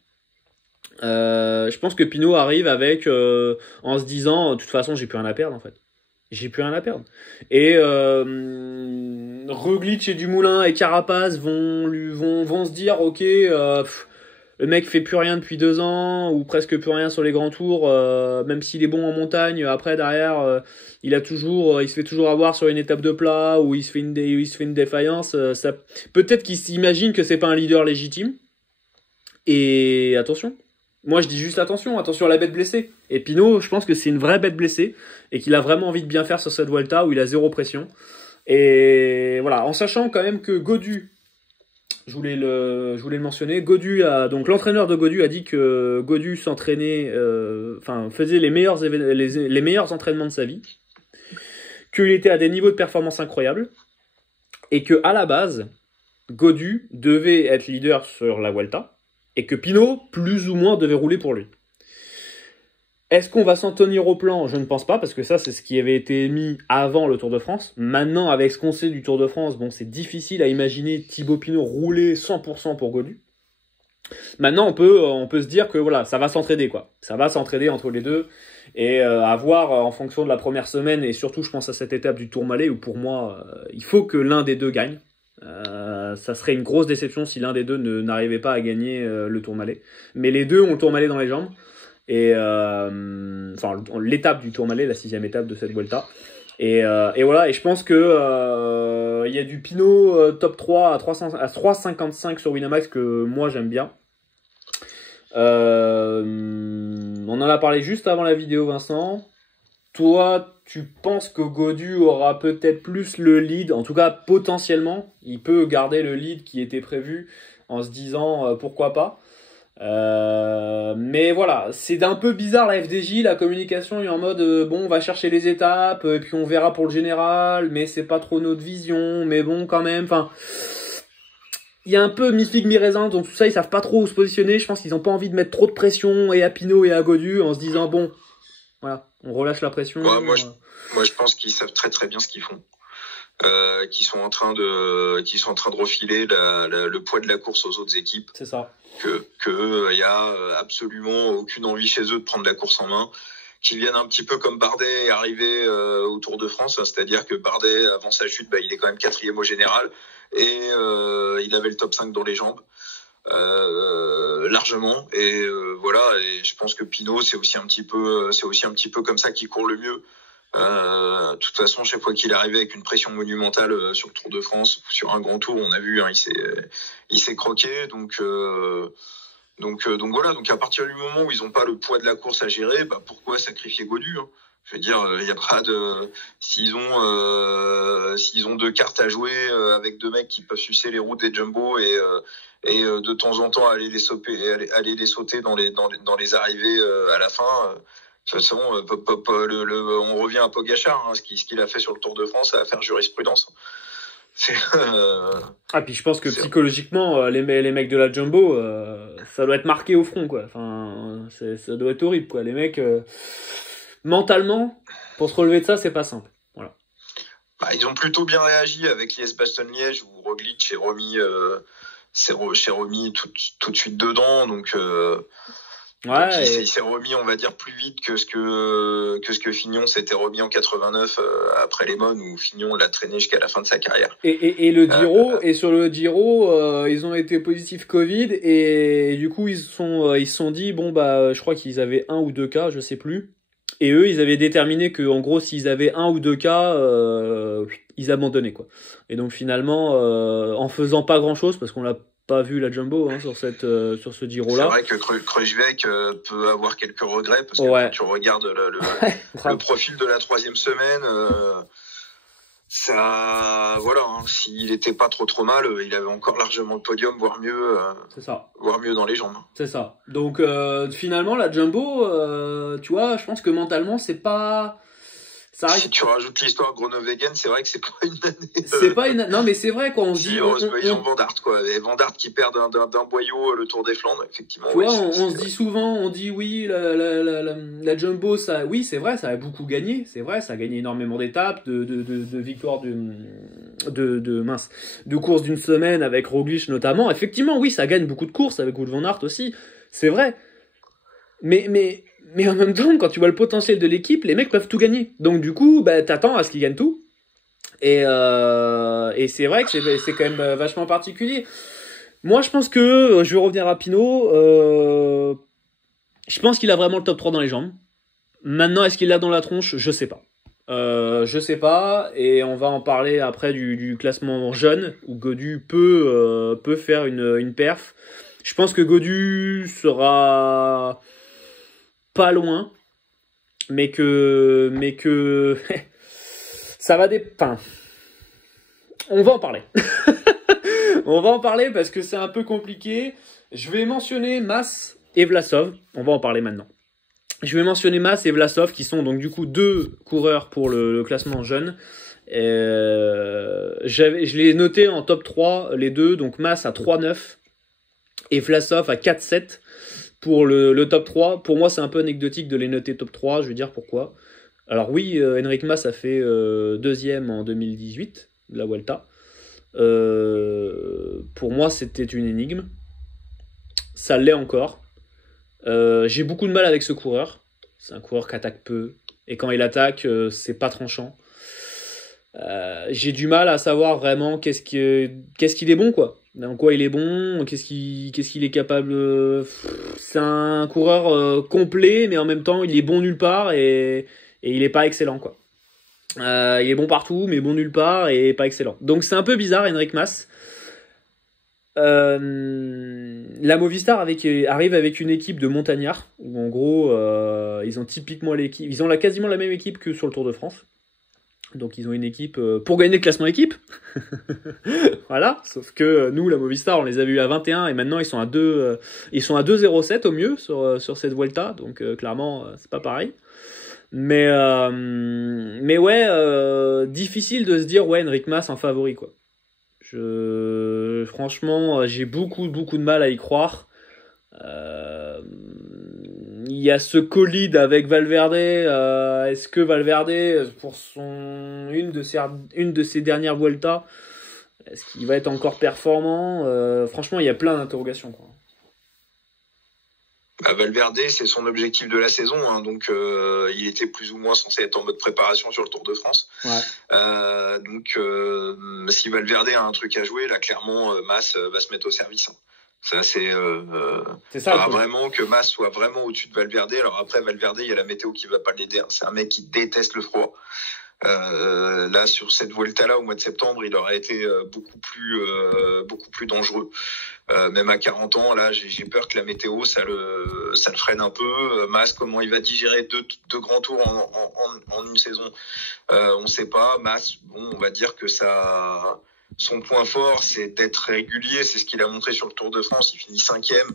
Je pense que Pinot arrive avec en se disant, de toute façon, j'ai plus rien à perdre en fait. J'ai plus rien à perdre. Et Roglic et Dumoulin et Carapaz vont se dire, ok. Le mec fait plus rien depuis 2 ans ou presque plus rien sur les grands tours, même s'il est bon en montagne. Après derrière, il se fait toujours avoir sur une étape de plat ou il se fait une défaillance. Peut-être qu'il s'imagine que c'est pas un leader légitime. Et attention, moi je dis juste attention à la bête blessée. Et Pinot, je pense que c'est une vraie bête blessée et qu'il a vraiment envie de bien faire sur cette Vuelta où il a zéro pression. Et voilà, en sachant quand même que Gaudu, je voulais le mentionner. Donc l'entraîneur de Gaudu a dit que Gaudu s'entraînait, faisait les meilleurs entraînements de sa vie, qu'il était à des niveaux de performance incroyables, et que à la base, Gaudu devait être leader sur la Vuelta, et que Pinot, plus ou moins, devait rouler pour lui. Est-ce qu'on va s'en tenir au plan ? Je ne pense pas, parce que ça, c'est ce qui avait été mis avant le Tour de France. Maintenant, avec ce qu'on sait du Tour de France, bon, c'est difficile à imaginer Thibaut Pinot rouler 100% pour Gaudu. Maintenant, on peut se dire que voilà, ça va s'entraider, quoi. Ça va s'entraider entre les deux. Et à voir en fonction de la première semaine, et surtout, je pense à cette étape du Tourmalet, où pour moi, il faut que l'un des deux gagne. Ça serait une grosse déception si l'un des deux n'arrivait pas à gagner le Tourmalet. Mais les deux ont le Tourmalet dans les jambes. Et l'étape du Tourmalet, la 6e étape de cette Vuelta. Et voilà, et je pense que il y a du Pinot top 3 à 3,55 sur Winamax que moi j'aime bien. On en a parlé juste avant la vidéo, Vincent. Toi, tu penses que Gaudu aura peut-être plus le lead, en tout cas potentiellement, il peut garder le lead qui était prévu en se disant pourquoi pas. Mais voilà, c'est un peu bizarre la FDJ, la communication est en mode bon, on va chercher les étapes, et puis on verra pour le général, mais c'est pas trop notre vision, mais bon quand même, enfin il y a un peu mi-figue mi-raisin, donc tout ça ils savent pas trop où se positionner. Je pense qu'ils ont pas envie de mettre trop de pression et à Pinot et à Gaudu en se disant bon, voilà, on relâche la pression. Ouais, moi je pense qu'ils savent très très bien ce qu'ils font. Qui sont en train de refiler le poids de la course aux autres équipes. C'est ça. Que y a absolument aucune envie chez eux de prendre la course en main, qui viennent un petit peu comme Bardet est arrivé au Tour de France, hein, c'est-à-dire que Bardet avant sa chute, il est quand même 4e au général et il avait le top 5 dans les jambes largement et voilà, et je pense que Pinot c'est aussi un petit peu comme ça qu'il court le mieux. De toute façon, chaque fois qu'il est arrivé avec une pression monumentale sur le Tour de France, sur un grand tour, on a vu, hein, il s'est croqué. Donc voilà. Donc à partir du moment où ils n'ont pas le poids de la course à gérer, pourquoi sacrifier Gaudu, hein ? Je veux dire, il y a pas de s'ils ont 2 cartes à jouer avec 2 mecs qui peuvent sucer les roues des jumbo et de temps en temps aller les sauter dans les arrivées à la fin. De toute façon, on revient à Pogačar, hein, ce qu'il a fait sur le Tour de France, à faire jurisprudence. Puis je pense que psychologiquement, les mecs de la Jumbo, ça doit être marqué au front, quoi. Enfin, ça doit être horrible, quoi. Les mecs, mentalement, pour se relever de ça, c'est pas simple. Voilà. Bah, ils ont plutôt bien réagi avec Liège-Bastogne-Liège où Roglic est remis, tout de suite dedans. Donc il s'est remis, on va dire, plus vite que ce que Fignon s'était remis en 89 après les Mônes où Fignon l'a traîné jusqu'à la fin de sa carrière. Et le Giro, et sur le Giro, ils ont été positifs Covid et du coup ils se sont dit bon bah je crois qu'ils avaient 1 ou 2 cas, je sais plus. Et eux, ils avaient déterminé que en gros s'ils avaient 1 ou 2 cas, ils abandonnaient quoi. Et donc finalement, en faisant pas grand chose parce qu'on l'a pas vu la Jumbo sur ce Giro là. C'est vrai que Kruijswijk peut avoir quelques regrets parce que quand tu regardes le profil de la 3e semaine, ça voilà, s'il était pas trop mal, il avait encore largement le podium, voire mieux. C'est ça. Voire mieux dans les jambes. C'est ça. Donc finalement la Jumbo, tu vois, je pense que mentalement c'est pas. Si tu rajoutes l'histoire Groenewegen, c'est vrai que c'est pas une année. C'est pas une. Non, mais c'est vrai quand on dit. Ils ont Van Aert, quoi. Et Van Aert qui perd d'un boyau le Tour des Flandres, effectivement. Tu vois, on se dit souvent, on dit oui, la Jumbo, ça, oui, c'est vrai, ça a beaucoup gagné. C'est vrai, ça a gagné énormément d'étapes, de victoires, de courses d'une semaine avec Roglic notamment. Effectivement, oui, ça gagne beaucoup de courses avec Wout van Aert aussi. C'est vrai. Mais en même temps, quand tu vois le potentiel de l'équipe, les mecs peuvent tout gagner. Donc du coup, bah, t'attends à ce qu'ils gagnent tout. Et c'est vrai que c'est quand même vachement particulier. Moi, je pense que, je vais revenir à Pinot, je pense qu'il a vraiment le top 3 dans les jambes. Maintenant, est-ce qu'il l'a dans la tronche ? Je sais pas. Je sais pas, et on va en parler après du classement jeune, où Gaudu peut faire une perf. Je pense que Gaudu sera pas loin, mais que ça va enfin, on va en parler. On va en parler parce que c'est un peu compliqué. Je vais mentionner Mas et Vlasov. On va en parler maintenant. Je vais mentionner Mas et Vlasov qui sont donc du coup 2 coureurs pour le classement jeune. Je l'ai noté en top 3 les deux, donc Mas à 3,9 et Vlasov à 4,7 pour le top 3. Pour moi c'est un peu anecdotique de les noter top 3, je vais dire pourquoi. Alors oui, Enric Mas a fait 2e en 2018 de la Vuelta. Pour moi c'était une énigme. Ça l'est encore. J'ai beaucoup de mal avec ce coureur. C'est un coureur qui attaque peu. Et quand il attaque, c'est pas tranchant. J'ai du mal à savoir vraiment qu'est-ce qu'il est bon, quoi. En quoi il est bon, qu'est-ce qu'il est capable. C'est un coureur complet, mais en même temps, il est bon nulle part et il est pas excellent, quoi. Il est bon partout, mais bon nulle part et pas excellent. Donc c'est un peu bizarre, Enric Mas. La Movistar arrive avec une équipe de montagnards où en gros ils ont typiquement l'équipe, ils ont quasiment la même équipe que sur le Tour de France. Donc ils ont une équipe pour gagner le classement équipe. Voilà, sauf que nous la Movistar, on les a vus à 21 et maintenant ils sont à 2,07 au mieux sur cette Vuelta. Donc clairement c'est pas pareil. Mais ouais, difficile de se dire ouais Enric Mas en favori quoi. Franchement, j'ai beaucoup de mal à y croire. Il y a ce collide avec Valverde. Est-ce que Valverde, pour une de ses dernières Vuelta, est-ce qu'il va être encore performant ? Franchement, il y a plein d'interrogations, quoi. Valverde, c'est son objectif de la saison, hein, donc il était plus ou moins censé être en mode préparation sur le Tour de France. Ouais. Donc si Valverde a un truc à jouer, là clairement Mas va se mettre au service. Hein. Ça c'est ça. Vraiment que Mas soit vraiment au-dessus de Valverde. Alors après Valverde, il y a la météo qui va pas l'aider. Hein. C'est un mec qui déteste le froid. Là sur cette Vuelta là au mois de septembre, il aurait été beaucoup plus dangereux. Même à 40 ans, là, j'ai peur que la météo, ça le freine un peu. Mas, comment il va digérer deux grands tours en une saison, on sait pas. Mas, bon, on va dire que son point fort, c'est d'être régulier. C'est ce qu'il a montré sur le Tour de France. Il finit 5e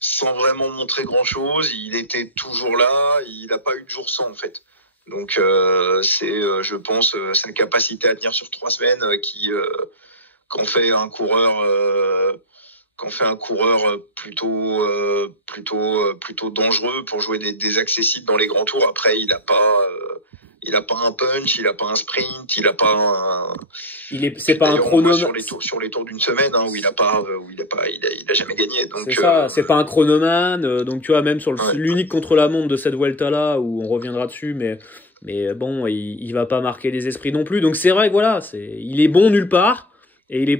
sans vraiment montrer grand chose. Il était toujours là. Il n'a pas eu de jour sans, en fait. Donc, c'est, je pense, sa capacité à tenir sur 3 semaines qu'en fait un coureur qu'en fait un coureur plutôt dangereux pour jouer des accessibles dans les grands tours. Après, il a pas un punch, il a pas un sprint, il a pas un. C'est pas un chronomètre sur les tours d'une semaine hein, où il a jamais gagné. Donc c'est ça, c'est pas un chronomane. Donc tu vois, même sur l'unique contre la montre de cette Vuelta là, où on reviendra dessus, mais bon, il va pas marquer les esprits non plus. Donc c'est vrai que voilà, il est bon nulle part. Et il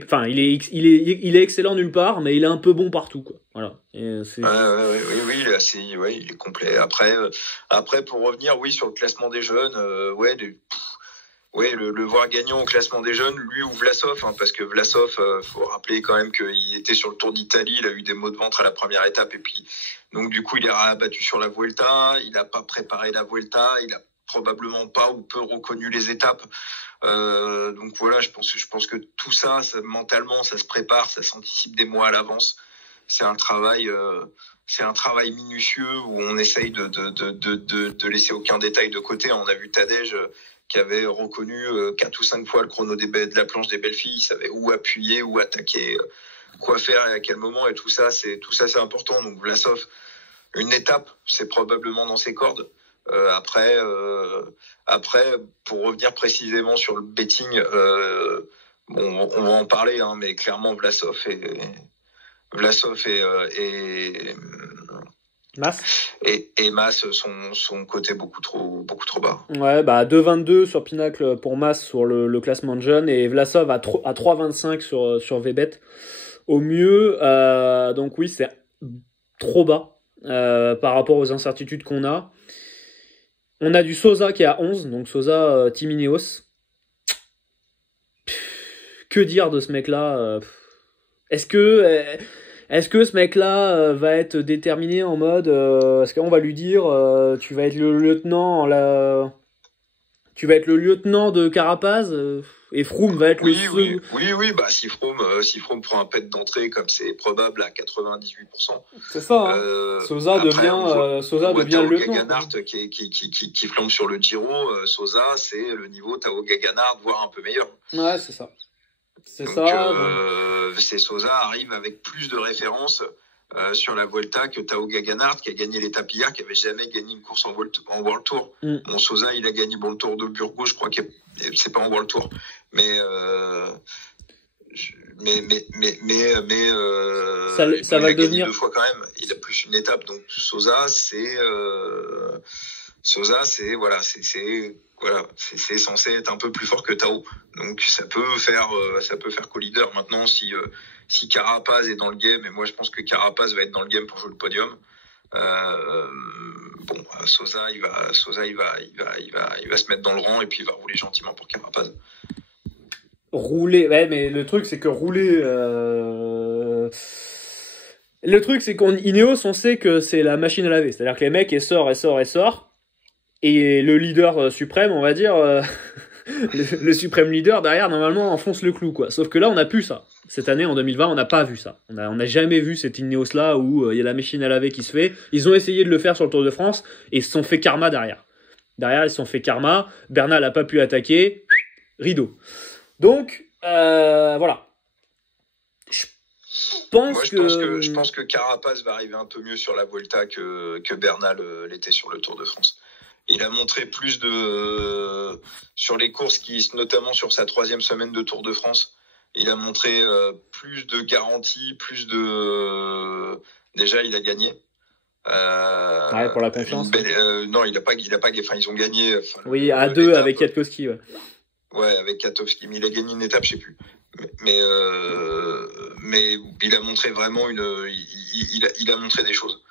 est excellent nulle part, mais il est un peu bon partout, quoi. Voilà. Oui, il est complet. Après, pour revenir, oui, sur le classement des jeunes, le voir gagnant au classement des jeunes, lui ou Vlasov, hein, parce que Vlasov, faut rappeler quand même qu'il était sur le Tour d'Italie, il a eu des maux de ventre à la première étape, et puis donc du coup il est rabattu sur la Vuelta, il n'a pas préparé la Vuelta, il a probablement pas ou peu reconnu les étapes. Donc voilà, je pense que tout ça, mentalement, ça se prépare, ça s'anticipe des mois à l'avance. C'est un travail minutieux où on essaye de laisser aucun détail de côté. On a vu Tadej qui avait reconnu 4 ou 5 fois le chrono de la planche des belles filles, il savait où appuyer, où attaquer, quoi faire et à quel moment, et tout ça c'est important. Donc Vlasov, une étape, c'est probablement dans ses cordes. Après, pour revenir précisément sur le betting, on va en parler, hein, mais clairement Vlasov et Mas sont cotés beaucoup trop bas. Ouais, 2,22 sur Pinacle pour Mas sur le classement de jeunes, et Vlasov à 3,25 sur Vbet au mieux. Donc oui, c'est trop bas par rapport aux incertitudes qu'on a. On a du Sosa qui est à 11, donc Sosa Team Ineos. Que dire de ce mec-là? Est-ce que ce mec-là va être déterminé en mode est-ce qu'on va lui dire tu vas être le lieutenant de Carapaz et Froome va être oui, si Froome prend un pet d'entrée comme c'est probable à 98%. C'est ça. Hein. Sosa devient le lieutenant. Gaganart qui flambe sur le Giro, Sosa c'est le niveau Tao Gaganart, voire un peu meilleur. Ouais, c'est ça. C'est Sosa arrive avec plus de références sur la Vuelta que Tao Gaganart qui a gagné l'étape hier, qui avait jamais gagné une course en World Tour. Bon, Sosa il a gagné le Tour de Burgos, je crois que c'est pas en World Tour, mais ça va devenir 2 fois quand même. Il a plus une étape, donc Sosa c'est censé être un peu plus fort que Tao, donc ça peut faire co-leader. Maintenant, si Carapaz est dans le game, et moi je pense que Carapaz va être dans le game pour jouer le podium, Sosa il va se mettre dans le rang et puis il va rouler gentiment pour Carapaz. Rouler, ouais, mais le truc c'est que rouler le truc c'est qu'en Ineos on sait que c'est la machine à laver, c'est-à-dire que les mecs sort, et le leader suprême, on va dire, le suprême leader derrière, normalement, enfonce le clou, quoi. Sauf que là, on n'a plus ça. Cette année, en 2020, on n'a pas vu ça. On n'a jamais vu cette Ineos-là où il y a la machine à laver qui se fait. Ils ont essayé de le faire sur le Tour de France et ils se sont fait karma derrière. Derrière, ils se sont fait karma. Bernal n'a pas pu attaquer. Rideau. Donc, voilà. Je pense que Carapaz va arriver un peu mieux sur la Vuelta que Bernal l'était sur le Tour de France. Il a montré plus sur les courses notamment sur sa 3e semaine de Tour de France. Il a montré plus de garanties, déjà il a gagné. Pour la confiance. Non, il a pas. Enfin, ils ont gagné. Oui, à 2 avec Kwiatkowski. Ouais. Ouais, avec Kwiatkowski, mais il a gagné une étape, je sais plus. Mais il a montré vraiment il a montré des choses.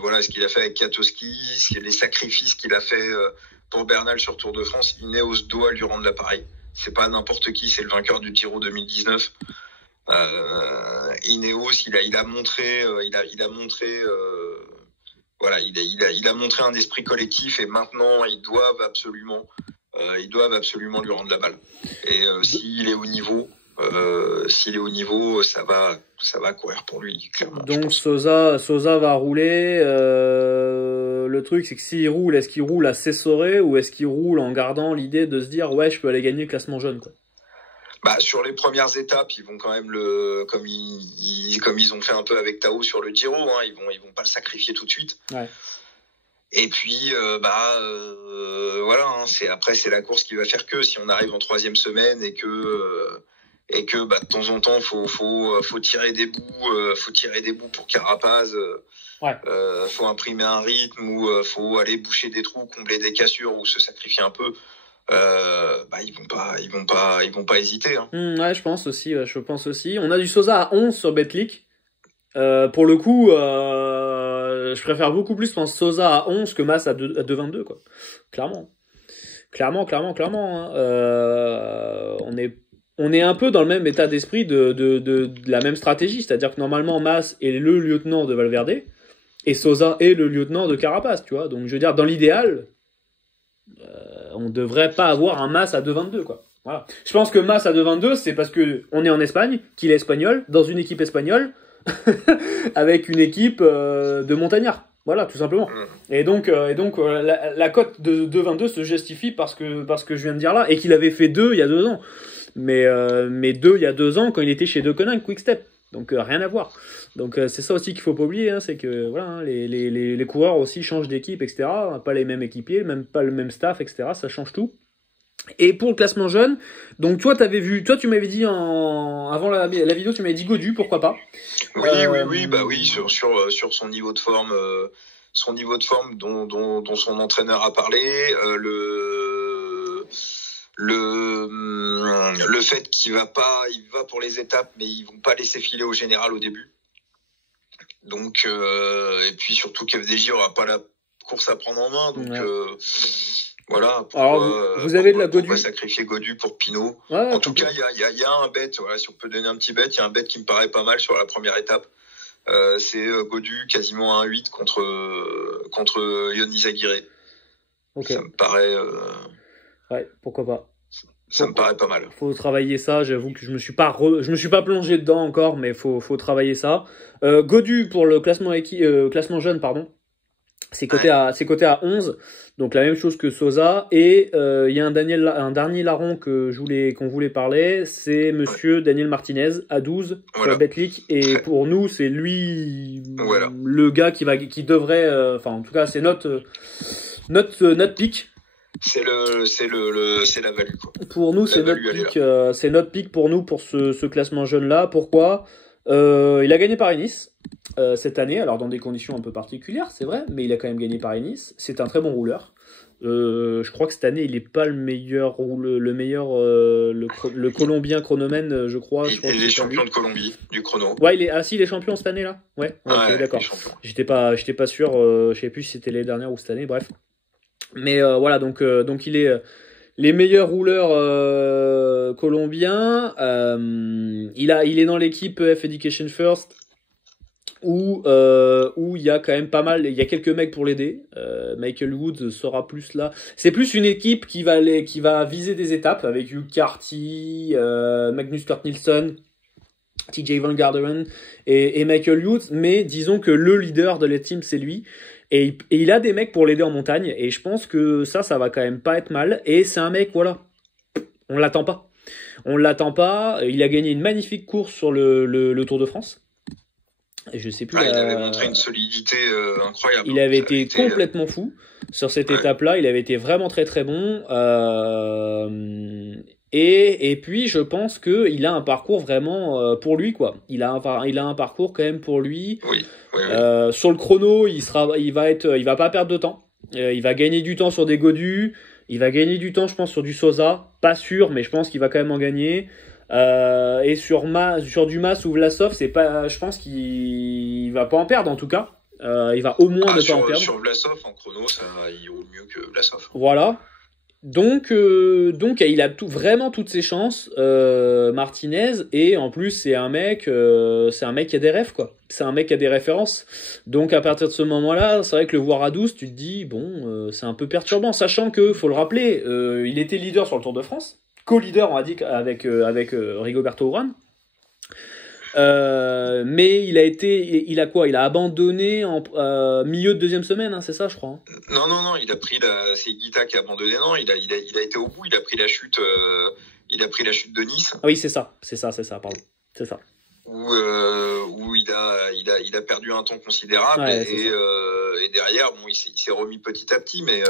Voilà ce qu'il a fait avec Kwiatkowski, les sacrifices qu'il a fait pour Bernal sur Tour de France. Ineos doit lui rendre l'appareil. C'est pas n'importe qui, c'est le vainqueur du Giro 2019. Ineos, il a montré un esprit collectif, et maintenant ils doivent absolument lui rendre la balle. Et s'il est au niveau, ça va courir pour lui, clairement. Donc Sosa va rouler. Le truc, c'est que s'il roule, est-ce qu'il roule à s'essorer ou est-ce qu'il roule en gardant l'idée de se dire ouais, je peux aller gagner le classement jeune, quoi. Bah, sur les premières étapes, ils vont quand même comme ils ont fait un peu avec Tao sur le Giro, hein, ils vont pas le sacrifier tout de suite. Ouais. Et puis, voilà, hein, c'est la course qui va faire que si on arrive en 3e semaine et que bah, de temps en temps faut tirer des bouts pour Carapaz. Ouais. Faut imprimer un rythme ou faut aller boucher des trous, combler des cassures ou se sacrifier un peu. Bah ils vont pas hésiter. Hein. Ouais, je pense aussi. On a du Sosa à 11 sur Betclic. Pour le coup, je préfère beaucoup plus, je pense, Sosa à 11 que Mas à 2,22, quoi. Clairement. Hein. On est un peu dans le même état d'esprit de la même stratégie. C'est-à-dire que normalement, Mas est le lieutenant de Valverde et Sosa est le lieutenant de Carapaz, tu vois. Donc, je veux dire, dans l'idéal, on devrait pas avoir un Mas à 2,22, quoi. Voilà. Je pense que Mas à 2,22, c'est parce que on est en Espagne, qu'il est espagnol, dans une équipe espagnole, avec une équipe de montagnards. Voilà, tout simplement. Et donc la cote de 2,22 se justifie parce que je viens de dire là, et qu'il avait fait 2 il y a 2 ans. Mais 2 il y a 2 ans quand il était chez Deceuninck Quick Step. Donc rien à voir. Donc c'est ça aussi qu'il faut pas oublier, hein, c'est que voilà, hein, les coureurs aussi changent d'équipe, etc. Pas les mêmes équipiers, même pas le même staff, etc. Ça change tout. Et pour le classement jeune, donc toi tu m'avais dit avant la vidéo, tu m'avais dit Gaudu, pourquoi pas? Oui, sur son niveau de forme, dont son entraîneur a parlé, le fait il va pour les étapes, mais ils vont pas laisser filer au général au début. Donc et puis surtout qu'FDJ aura pas la course à prendre en main, donc voilà. Alors, vous avez de la Gaudu. On va sacrifier Gaudu pour Pinot. Ouais, en tout cas, il y a un bet. Voilà, si on peut donner un petit bet, il y a un bet qui me paraît pas mal sur la première étape. C'est Gaudu quasiment à 1,8 contre Yonis Aguirre. Okay. Ça me paraît. Ouais, pourquoi pas. Ça me paraît pas mal. Faut travailler ça. J'avoue que je me suis pas plongé dedans encore, mais faut travailler ça. Gaudu pour le classement jeune, pardon. C'est coté à 11, donc la même chose que Sosa. Et il y a un dernier larron qu'on voulait parler, c'est Monsieur Daniel Martinez à 12 sur Betclic. Et pour nous, c'est lui le gars qui devrait, enfin en tout cas c'est notre pick. C'est la value, quoi. Pour nous, c'est notre pick pour nous pour ce classement jeune là. Pourquoi? Il a gagné Paris-Nice cette année, alors dans des conditions un peu particulières, c'est vrai, mais il a quand même gagné Paris-Nice. C'est un très bon rouleur. Je crois que cette année, il n'est pas le meilleur le Colombien chronomène, je crois. Il est champion de Colombie du chrono. Ouais, il est champion cette année là. Ouais, okay, d'accord. J'étais pas sûr. Je sais plus si c'était l'année dernière ou cette année. Bref. Mais voilà, donc il est les meilleurs rouleurs colombiens. Il est dans l'équipe F Education First où il y a quand même pas mal, il y a quelques mecs pour l'aider. Michael Woods sera plus là. C'est plus une équipe qui va viser des étapes avec Hugh Carty, Magnus Cort Nielsen, TJ Van Garderen et Michael Woods. Mais disons que le leader de la team, c'est lui. Et il a des mecs pour l'aider en montagne. Et je pense que ça va quand même pas être mal. Et c'est un mec, voilà. On l'attend pas. Il a gagné une magnifique course sur le Tour de France. Et je sais plus. Il avait montré une solidité incroyable. Il avait été complètement fou sur cette étape-là. Il avait été vraiment très très bon. Et puis je pense que il a un parcours vraiment pour lui, quoi. Il a un parcours quand même pour lui. Oui. Sur le chrono, il va pas perdre de temps. Il va gagner du temps sur des Gaudu. Il va gagner du temps, je pense, sur du Sosa. Pas sûr, mais je pense qu'il va quand même en gagner. Et sur du Mas ou Vlasov, je pense qu'il va pas en perdre en tout cas. Il va au moins ne pas en perdre. Sur Vlasov en chrono, il roule mieux que Vlasov. Voilà. Donc il a vraiment toutes ses chances, Martinez, et en plus c'est un mec qui a des rêves, quoi. C'est un mec qui a des références. Donc à partir de ce moment-là, c'est vrai que le voir à 12, tu te dis c'est un peu perturbant, sachant que faut le rappeler, il était leader sur le Tour de France, co-leader on a dit avec Rigoberto Urán. Mais il a abandonné en milieu de deuxième semaine, hein, c'est ça, je crois. Non, il a pris c'est Guita qui a abandonné. Non, il a été au bout. Il a pris la chute. il a pris la chute de Nice. Ah oui, c'est ça, pardon. C'est ça. Où il a perdu un temps considérable et derrière bon il s'est remis petit à petit mais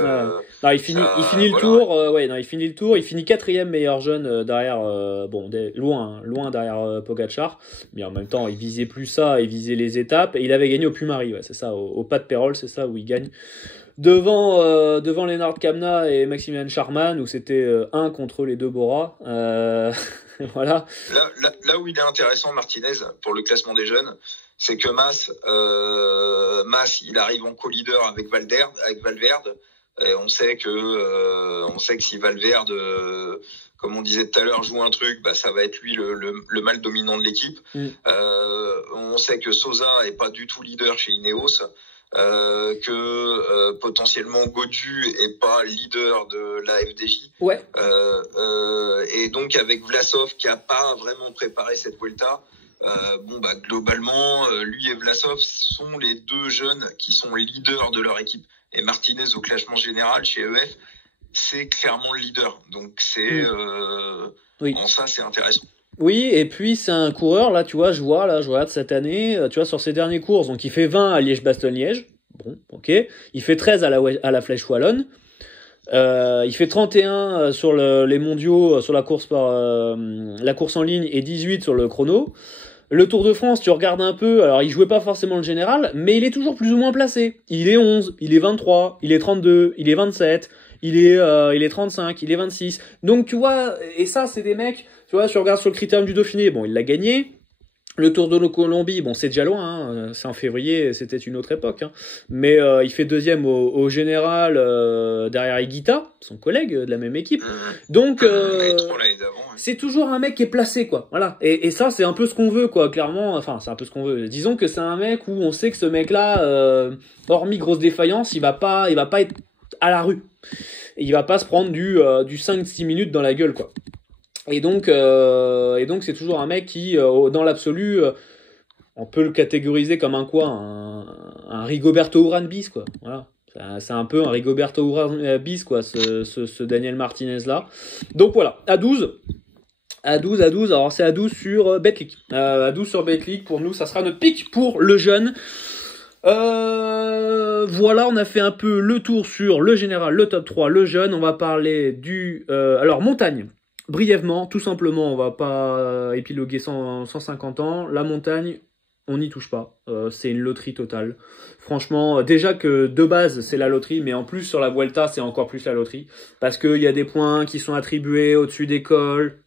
non, il finit le tour il finit le tour, il finit 4e meilleur jeune derrière loin derrière Pogačar, mais en même temps il visait plus ça, il visait les étapes et il avait gagné au Puy-Marie, c'est ça, au pas de Pérol, c'est ça où il gagne devant Lennart Kamna et Maximilian Charman, où c'était un contre les deux Bora. Voilà. Là où il est intéressant, Martinez, pour le classement des jeunes, c'est que Mas, il arrive en co-leader avec Valverde. Et on sait que si Valverde, comme on disait tout à l'heure, joue un truc, bah ça va être lui le mâle dominant de l'équipe. On sait que Sosa est pas du tout leader chez Ineos. Que potentiellement Gaudu est pas leader de la FDJ. Ouais. Et donc avec Vlasov qui a pas vraiment préparé cette Vuelta, globalement lui et Vlasov sont les deux jeunes qui sont leaders de leur équipe. Et Martinez au classement général chez EF, c'est clairement le leader. Donc c'est en ça c'est intéressant. Oui, et puis c'est un coureur, là, tu vois, je regarde cette année, tu vois, sur ses dernières courses, donc il fait 20 à Liège-Bastogne-Liège, bon, ok, il fait 13 à la Flèche Wallonne, il fait 31 sur les mondiaux, sur la course en ligne, et 18 sur le chrono. Le Tour de France, tu regardes un peu, alors il jouait pas forcément le général, mais il est toujours plus ou moins placé. Il est 11, il est 23, il est 32, il est 27, il est 35, il est 26. Donc tu vois, et ça c'est des mecs, tu vois, tu regardes sur le Critérium du Dauphiné, bon, il l'a gagné. Le Tour de Colombie, bon, c'est déjà loin, hein, c'est en février, c'était une autre époque, hein. Mais il fait 2e au général derrière Higuita, son collègue de la même équipe. Donc c'est toujours un mec qui est placé, quoi. Voilà. Et ça, c'est un peu ce qu'on veut, quoi. Clairement, enfin, c'est un peu ce qu'on veut. Disons que c'est un mec où on sait que ce mec-là, hormis grosse défaillance, il va pas être à la rue. Et il va pas se prendre du 5-6 minutes dans la gueule, quoi. Et donc c'est toujours un mec qui, dans l'absolu, on peut le catégoriser comme un Rigoberto Urán bis, quoi. Voilà. C'est un peu un Rigoberto Urán bis, quoi, ce Daniel Martinez là. Donc voilà, à 12, alors c'est à 12 sur Betclic. À 12 sur Betclic, pour nous, ça sera notre pick pour le jeune. Voilà, on a fait un peu le tour sur le général, le top 3, le jeune. On va parler alors montagne. Brièvement, tout simplement, on va pas épiloguer 150 ans. La montagne, on n'y touche pas. C'est une loterie totale. Franchement, déjà que de base, c'est la loterie, mais en plus, sur la Vuelta, c'est encore plus la loterie. Parce qu'il y a des points qui sont attribués au-dessus des cols.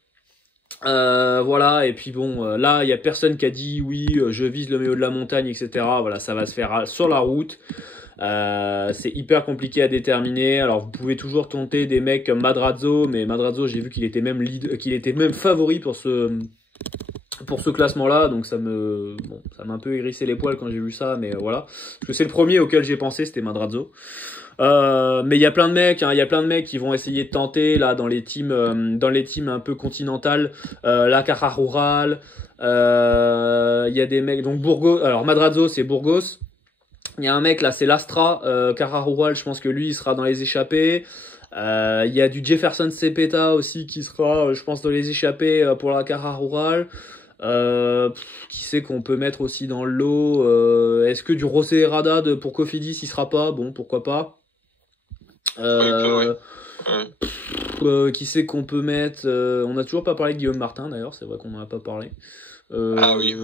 Voilà, et puis bon, là, il y a personne qui a dit oui, je vise le milieu de la montagne, etc. Voilà, ça va se faire sur la route. C'est hyper compliqué à déterminer. Alors vous pouvez toujours tenter des mecs comme Madrazo, mais Madrazo, j'ai vu qu'il était même favori pour ce classement-là, donc ça m'a un peu hérissé les poils quand j'ai vu ça, mais voilà. Parce que c'est le premier auquel j'ai pensé, c'était Madrazo. Mais il y a plein de mecs, qui vont essayer de tenter là dans les teams un peu continentales, la Caja Rural. Il y a des mecs, donc Burgos. Alors Madrazo, c'est Burgos. Il y a un mec là, c'est l'Astra, Caja Rural. Je pense que lui, il sera dans les échappées. Il y a du Jefferson Cepeda aussi qui sera, je pense, dans les échappées pour la Caja Rural. Qui sait qu'on peut mettre aussi dans le lot. Est-ce que du José Herrada pour Cofidis il sera pas? Bon, pourquoi pas. Qui sait qu'on peut mettre, on n'a toujours pas parlé de Guillaume Martin d'ailleurs, c'est vrai qu'on n'en a pas parlé. Oui.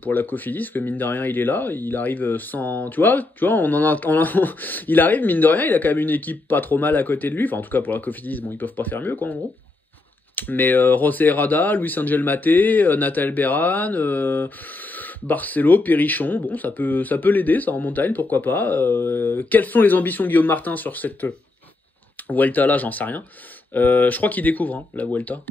Pour la Cofidis, parce que mine de rien il est là, il arrive sans, tu vois, il arrive, mine de rien, il a quand même une équipe pas trop mal à côté de lui, enfin en tout cas pour la Cofidis, bon, ils peuvent pas faire mieux, quoi, en gros. Mais José Herrada, Luis Angel Maté, Natal Beran, Barcelo, Périchon, bon, ça peut l'aider, ça, en montagne, pourquoi pas. Quelles sont les ambitions de Guillaume Martin sur cette Vuelta là, j'en sais rien. Je crois qu'il découvre la Vuelta.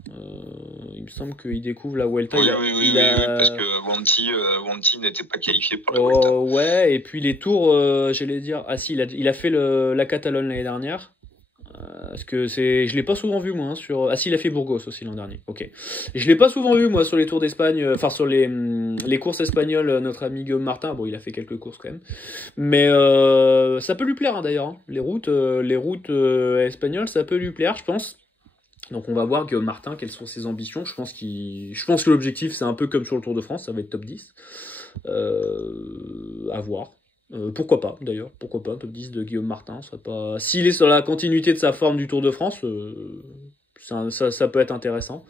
Il me semble qu'il découvre la Vuelta. Oui, parce que Wanty n'était pas qualifié pour la Vuelta. Ouais, et puis les tours, j'allais dire, si, il a fait la Catalogne l'année dernière. Parce que je l'ai pas souvent vu moi si, il a fait Burgos aussi l'an dernier. Ok. Je l'ai pas souvent vu moi sur les tours d'Espagne, enfin sur les courses espagnoles, notre ami Guillaume Martin. Bon, il a fait quelques courses quand même, mais ça peut lui plaire, hein, d'ailleurs. Hein. Les routes espagnoles, ça peut lui plaire, je pense. Donc on va voir Guillaume Martin, quelles sont ses ambitions. Je pense que l'objectif, c'est un peu comme sur le Tour de France, ça va être top 10. À voir. Pourquoi pas, d'ailleurs, pourquoi pas, top 10 de Guillaume Martin. S'il est sur la continuité de sa forme du Tour de France, ça peut être intéressant.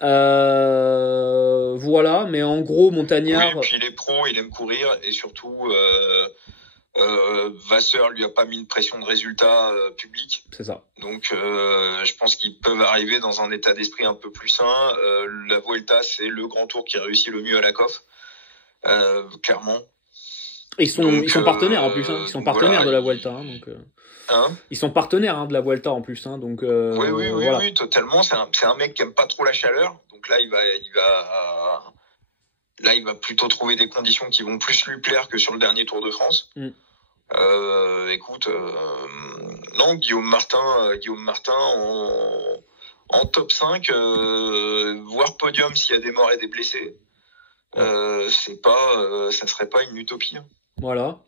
Voilà, mais en gros, Montagnard... Oui, puis il est pro, il aime courir, et surtout... Vasseur lui a pas mis une pression de résultat public. C'est ça. Donc je pense qu'ils peuvent arriver dans un état d'esprit un peu plus sain. La Vuelta, c'est le grand tour qui réussit le mieux à la COF, clairement. Et ils sont partenaires en plus, hein. Ils sont partenaires de la Vuelta, hein, donc. Ils sont partenaires de la Vuelta en plus, hein, donc. Oui, totalement. C'est un mec qui aime pas trop la chaleur, donc là il va plutôt trouver des conditions qui vont plus lui plaire que sur le dernier Tour de France. Écoute, non, Guillaume Martin en top 5, voire podium s'il y a des morts et des blessés. Ça serait pas une utopie. Voilà.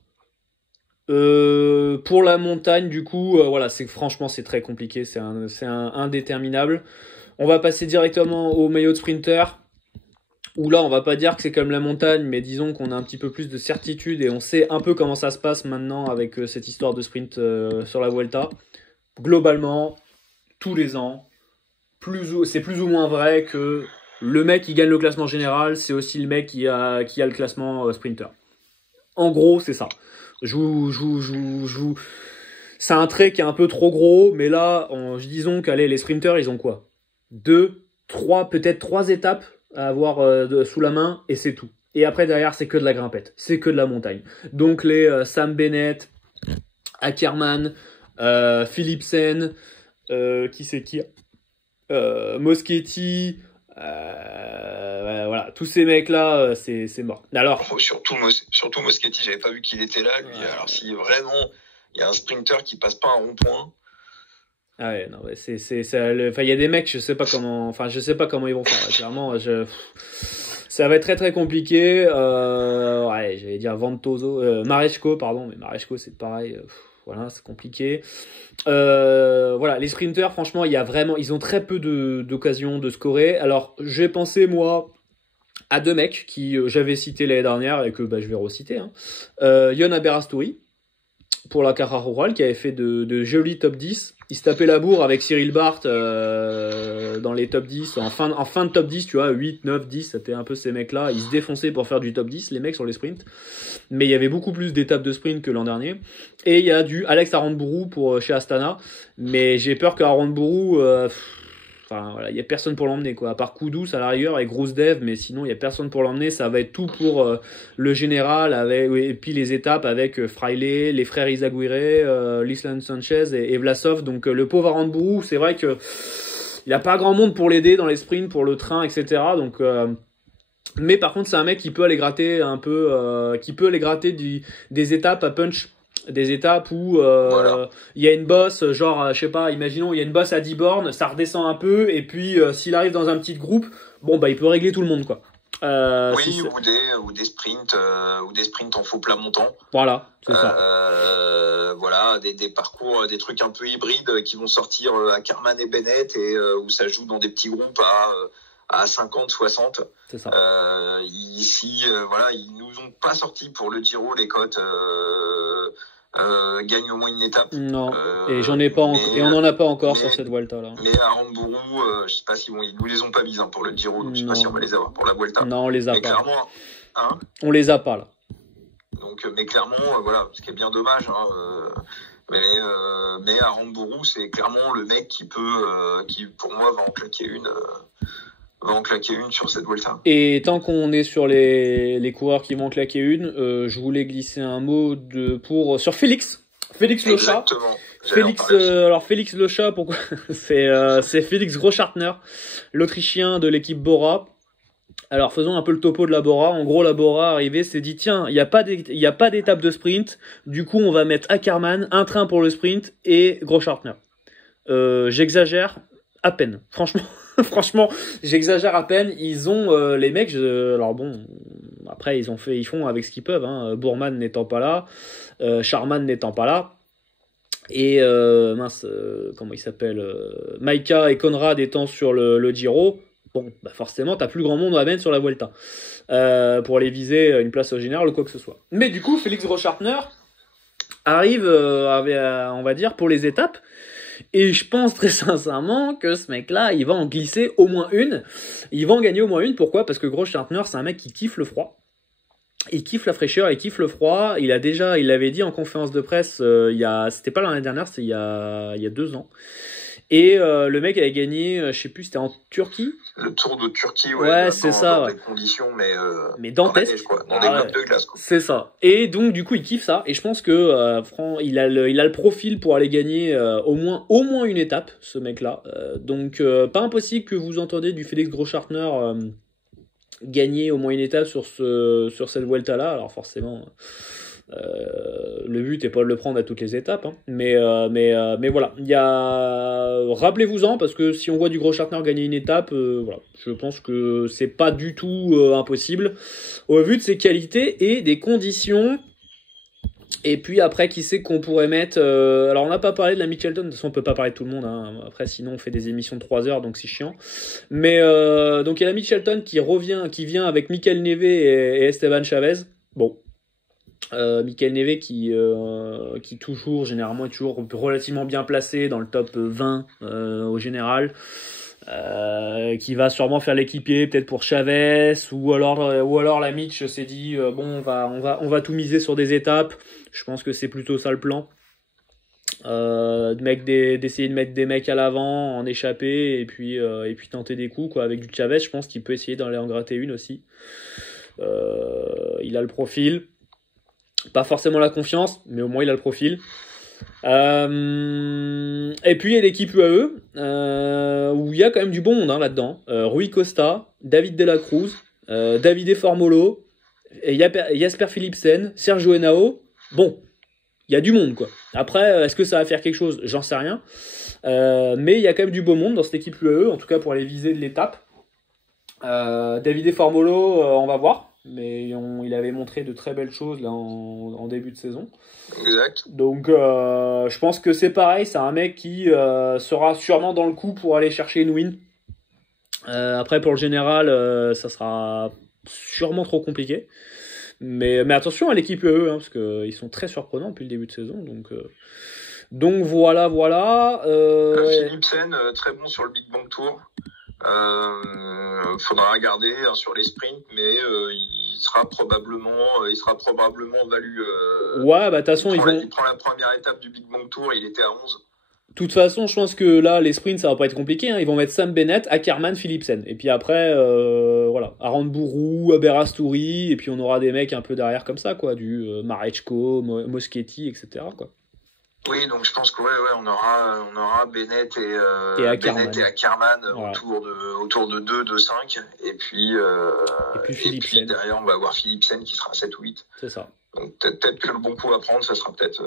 Pour la montagne, du coup, voilà, franchement, c'est très compliqué, c'est indéterminable. On va passer directement au maillot de sprinter. Où là, on va pas dire que c'est comme la montagne, mais disons qu'on a un petit peu plus de certitude et on sait un peu comment ça se passe maintenant avec cette histoire de sprint sur la Vuelta. Globalement, tous les ans, c'est plus ou moins vrai que le mec qui gagne le classement général, c'est aussi le mec qui a le classement sprinter. En gros, c'est ça. C'est un trait qui est un peu trop gros, mais là, disons qu'allez, les sprinters, ils ont quoi ? 2, 3, peut-être 3 étapes à avoir sous la main, et c'est tout. Et après, derrière, c'est que de la grimpette. C'est que de la montagne. Donc, les Sam Bennett, Ackermann, Philipsen, Moschetti, voilà, tous ces mecs-là, c'est mort. Alors, surtout Moschetti, j'avais pas vu qu'il était là, lui. Alors, si vraiment il y a un sprinter qui passe pas un rond-point... Ah ouais, non, ouais, il y a des mecs, je sais pas comment ils vont faire. Clairement, ça va être très très compliqué. Ouais, j'allais dire Ventoso, Maresco, pardon, mais Maresco c'est pareil. Voilà, c'est compliqué. Voilà, les sprinters, franchement, ils ont très peu d'occasions de scorer. Alors, j'ai pensé moi à 2 mecs qui j'avais cités l'année dernière et que je vais reciter. Yon Aberasturi pour la Carrera Rural, qui avait fait de jolis top 10. Il se tapait la bourre avec Cyril Barth dans les top 10, en fin de top 10, tu vois, 8, 9, 10, c'était un peu ces mecs-là. Ils se défonçaient pour faire du top 10, les mecs sur les sprints. Mais il y avait beaucoup plus d'étapes de sprint que l'an dernier. Et il y a du Alex Aranburu chez Astana. Mais j'ai peur qu'Aranburu... voilà, il n'y a personne pour l'emmener, quoi. À part Koudous à la rigueur et Grousdev, mais sinon il n'y a personne pour l'emmener. Ça va être tout pour le général et puis les étapes avec Fraile, les frères Izaguirre, Lislan Sanchez et Vlasov. Donc le pauvre Aranburu, c'est vrai que il n'y a pas grand monde pour l'aider dans les sprints, pour le train, etc. Donc mais par contre c'est un mec qui peut aller gratter un peu, des étapes à punch. Des étapes où il y a une bosse, genre, je sais pas, imaginons, il y a une bosse à 10 bornes, ça redescend un peu, et puis s'il arrive dans un petit groupe, il peut régler tout le monde, quoi. Oui, ou des sprints en faux plat montant. Voilà, c'est ça. Voilà, des parcours, des trucs un peu hybrides qui vont sortir à Ackermann et Bennett, et où ça joue dans des petits groupes à 50, 60. C'est ça. Ici, voilà, ils nous ont pas sorti pour le Giro les cotes gagne au moins une étape. Non, et j'en ai pas et on n'en a pas encore sur cette Vuelta là. Mais à Aranburu, je sais pas si ils nous les ont pas mises pour le Giro, donc je sais pas si on va les avoir pour la Vuelta. Non, on les a pas. Clairement, on les a pas là. Donc, mais clairement, voilà, ce qui est bien dommage. Mais Aranburu, c'est clairement le mec qui pour moi va en claquer une sur cette Vuelta. Et tant qu'on est sur les coureurs qui vont claquer une, je voulais glisser un mot sur Félix Le Chat. Alors Félix Le Chat, pourquoi c'est Félix Großschartner, l'Autrichien de l'équipe Bora. Alors faisons un peu le topo de la Bora. En gros, la Bora arrivée s'est dit tiens, il y a pas d'étape de sprint. Du coup, on va mettre Ackermann, un train pour le sprint et Großschartner. J'exagère à peine, franchement. Franchement, j'exagère à peine. Ils ont les mecs. Alors bon, après ils font avec ce qu'ils peuvent. Bourman n'étant pas là, Charman n'étant pas là, Et comment il s'appelle, Maika et Conrad étant sur le Giro, bon, bah forcément, t'as plus grand monde à mettre sur la Vuelta pour aller viser une place au général ou quoi que ce soit. Mais du coup, Félix Großschartner arrive, on va dire, pour les étapes. Et je pense très sincèrement que ce mec-là, il va en glisser au moins une. Il va en gagner au moins une. Pourquoi ? Parce que Großschartner, c'est un mec qui kiffe le froid. Il kiffe la fraîcheur, il kiffe le froid. Il l'avait dit en conférence de presse, c'était pas l'année dernière, c'était il y a 2 ans. Et le mec avait gagné, je sais plus, c'était en Turquie. Le Tour de Turquie, ouais, c'est ça. Dans des conditions, mais dantesques, neige, quoi. Dans des blocs de glace, quoi. C'est ça. Et donc du coup, il kiffe ça. Et je pense que il a le profil pour aller gagner au moins une étape, ce mec-là. Donc pas impossible que vous entendiez du Félix Großschartner gagner au moins une étape sur cette Vuelta-là. Alors forcément, le but n'est pas de le prendre à toutes les étapes, hein. Mais voilà, rappelez-vous-en, parce que si on voit du Großschartner gagner une étape, voilà, je pense que c'est pas du tout impossible au vu de ses qualités et des conditions. Et puis après, qui c'est qu'on pourrait mettre alors on n'a pas parlé de la Mitchelton, de toute façon on peut pas parler de tout le monde, hein. Après sinon on fait des émissions de 3 heures, donc c'est chiant. Mais donc il y a la Mitchelton qui vient avec Mikel Neve et Esteban Chavez. Bon, Mikel Neve qui généralement est toujours relativement bien placé dans le top 20 au général. Qui va sûrement faire l'équipier peut-être pour Chavez, ou alors la Mitch s'est dit bon, on va tout miser sur des étapes. Je pense que c'est plutôt ça le plan, d'essayer de mettre des mecs à l'avant en échappée et puis tenter des coups, quoi. Avec du Chavez, je pense qu'il peut essayer d'aller en gratter une aussi. Il a le profil, pas forcément la confiance, mais au moins il a le profil. Et puis il y a l'équipe UAE où il y a quand même du bon monde, hein, là-dedans. Rui Costa, David de la Cruz, Davide Formolo, Jasper Philipsen, Sergio Henao. Bon, il y a du monde, quoi. Après, est-ce que ça va faire quelque chose ? J'en sais rien. Mais il y a quand même du beau monde dans cette équipe UAE, en tout cas pour aller viser de l'étape. Davide Formolo, on va voir. Mais il avait montré de très belles choses là en début de saison. Exact. Donc je pense que c'est pareil, c'est un mec qui sera sûrement dans le coup pour aller chercher une win. Après pour le général, ça sera sûrement trop compliqué. Mais attention à l'équipe UE, hein, parce qu'ils sont très surprenants depuis le début de saison. Donc voilà. Philipsen, très bon sur le Big Bang Tour. Faudra regarder sur les sprints, mais il sera probablement valu. Ouais, bah de toute façon, il prend la première étape du Big Bang Tour, il était à 11. De toute façon, je pense que là, les sprints, ça va pas être compliqué, hein. Ils vont mettre Sam Bennett, Ackermann, Philipsen. Et puis après, voilà, Aranburu, Aberastouri, et puis on aura des mecs un peu derrière comme ça, quoi, du Marechko, Moschetti, etc., quoi. Oui, donc je pense que on aura Bennett et Ackermann autour de 2, 2, 5, et puis derrière on va avoir Philipsen qui sera à 7 ou 8. C'est ça. Donc peut-être que le bon coup à prendre, ça sera peut-être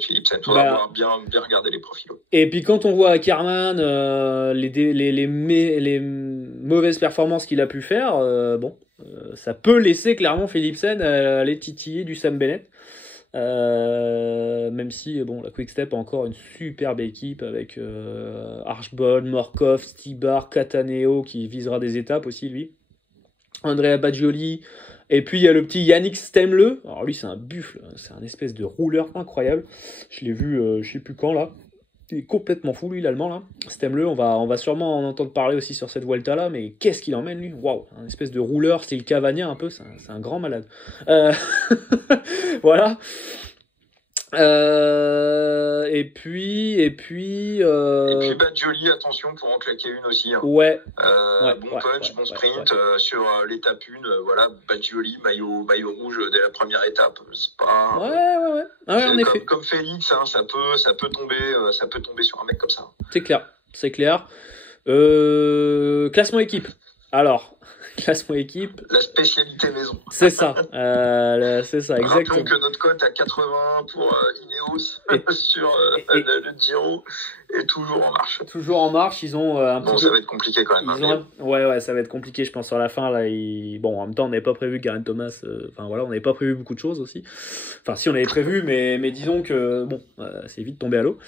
Philipsen. Il faudra bien regarder les profils. Et puis quand on voit Ackermann, les mauvaises performances qu'il a pu faire, ça peut laisser clairement Philipsen aller titiller du Sam Bennett. Même si la Quick-Step a encore une superbe équipe avec Archbold, Morkov, Stibar, Cataneo qui visera des étapes aussi, lui, Andrea Baggioli, et puis il y a le petit Yannick Stemle. Alors lui c'est un buffle, c'est un espèce de rouleur incroyable, je l'ai vu je sais plus quand là, il est complètement fou lui, l'allemand là. Stemle, on va sûrement en entendre parler aussi sur cette Vuelta là, mais qu'est-ce qu'il emmène lui, waouh, un espèce de rouleur style Cavagna un peu, c'est un grand malade. Voilà. Et puis Baggioli, attention pour en claquer une aussi, hein. Ouais. Bon punch, bon sprint. Sur l'étape 1, voilà, Baggioli, maillot rouge dès la première étape. C'est pas. Ouais. En effet. Comme Félix, hein, ça peut tomber sur un mec comme ça. C'est clair. Classement équipe. Alors, classement équipe. La spécialité maison. C'est ça, exactement. Rappelons que notre cote à 80 pour Ineos sur le Giro est toujours en marche. Toujours en marche, ils ont ça va être compliqué quand même. Ouais, ça va être compliqué, je pense, sur la fin. Là, bon, en même temps, on n'avait pas prévu Geraint Thomas. On n'avait pas prévu beaucoup de choses aussi. Enfin, si, on avait prévu, mais disons que, c'est vite tombé à l'eau.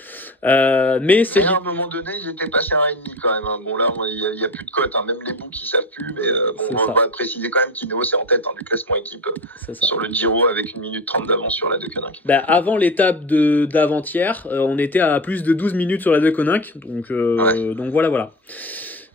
Mais c'est... à un moment donné, ils étaient passés à 1,5 quand même. Hein. Bon, là, il n'y a plus de cote. Hein. Même les books, ils ne savent plus. Mais on va préciser quand même qu'Ineos est en tête du classement équipe sur le Giro avec 1 minute 30 d'avance sur la De Koninck. Avant l'étape d'avant-hier, on était à plus de 12 minutes sur la De Koninck. Donc voilà.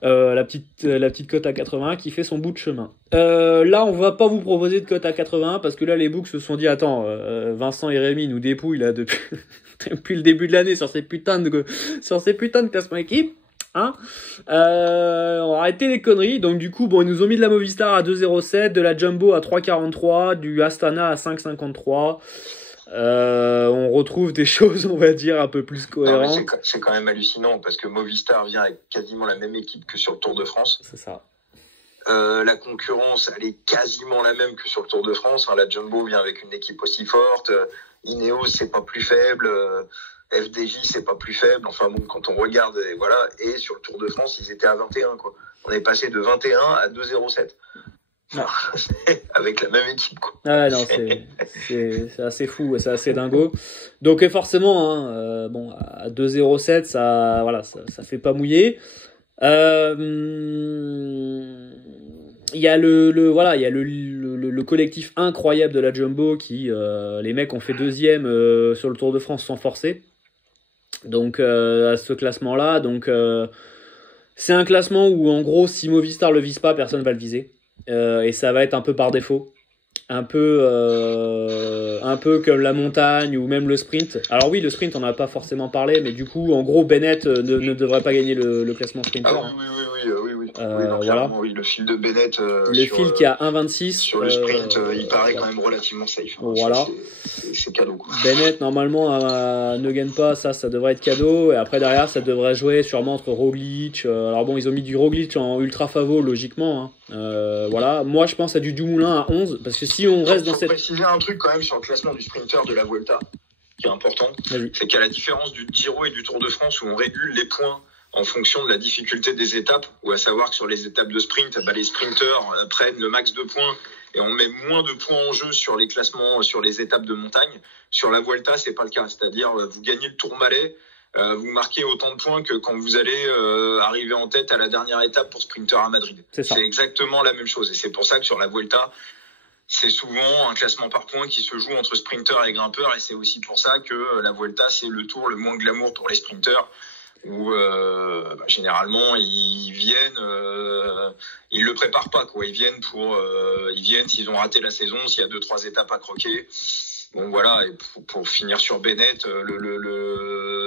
La petite cote à 81 qui fait son bout de chemin. Là, on va pas vous proposer de cote à 81 parce que là, les books se sont dit attends, Vincent et Rémi nous dépouillent là depuis le début de l'année sur ces putains de classement équipe. On va arrêter les conneries. Donc du coup, ils nous ont mis de la Movistar à 2,07, de la Jumbo à 3,43, du Astana à 5,53. On retrouve des choses, on va dire, un peu plus cohérentes. C'est quand même hallucinant parce que Movistar vient avec quasiment la même équipe que sur le Tour de France. C'est ça. La concurrence, elle est quasiment la même que sur le Tour de France. La Jumbo vient avec une équipe aussi forte. Ineos, c'est pas plus faible. FDJ, c'est pas plus faible. Enfin bon, quand on regarde, et sur le Tour de France, ils étaient à 21, quoi. On est passé de 21 à 2,07. Avec la même équipe, quoi. Ah non, c'est assez fou, c'est assez dingo. Donc forcément, à 2,07, ça fait pas mouiller. Il y a le collectif incroyable de la Jumbo qui les mecs ont fait deuxième sur le Tour de France sans forcer. Donc à ce classement là, c'est un classement où en gros si Movistar le vise pas, personne va le viser. Et ça va être un peu par défaut, un peu comme la montagne ou même le sprint. Alors oui, le sprint on n'a pas forcément parlé, mais du coup en gros Bennett ne devrait pas gagner le classement sprinter. Oui, le fil de Bennett fil qui a 1,26 sur le sprint, il paraît quand même relativement safe. Voilà. C'est cadeau, quoi. Bennett normalement ne gagne pas, ça devrait être cadeau, et après derrière ça devrait jouer sûrement entre Roglic. Alors bon, ils ont mis du Roglic en ultra favo logiquement, moi je pense à du Dumoulin à 11 parce que si on reste dans cette... préciser un truc quand même sur le classement du sprinter de la Vuelta qui est important. Vas-y. C'est qu'à la différence du Giro et du Tour de France où on régule les points en fonction de la difficulté des étapes, ou à savoir que sur les étapes de sprint, les sprinteurs prennent le max de points et on met moins de points en jeu sur les classements, sur les étapes de montagne. Sur la Vuelta, c'est pas le cas. C'est-à-dire, vous gagnez le Tourmalet, vous marquez autant de points que quand vous allez arriver en tête à la dernière étape pour sprinter à Madrid. C'est exactement la même chose. Et c'est pour ça que sur la Vuelta, c'est souvent un classement par points qui se joue entre sprinteurs et grimpeurs. Et c'est aussi pour ça que la Vuelta, c'est le tour le moins glamour pour les sprinteurs. Où généralement ils viennent, ils le préparent pas, quoi. Ils viennent s'ils ont raté la saison, s'il y a 2-3 étapes à croquer. Bon voilà, et pour finir sur Bennett,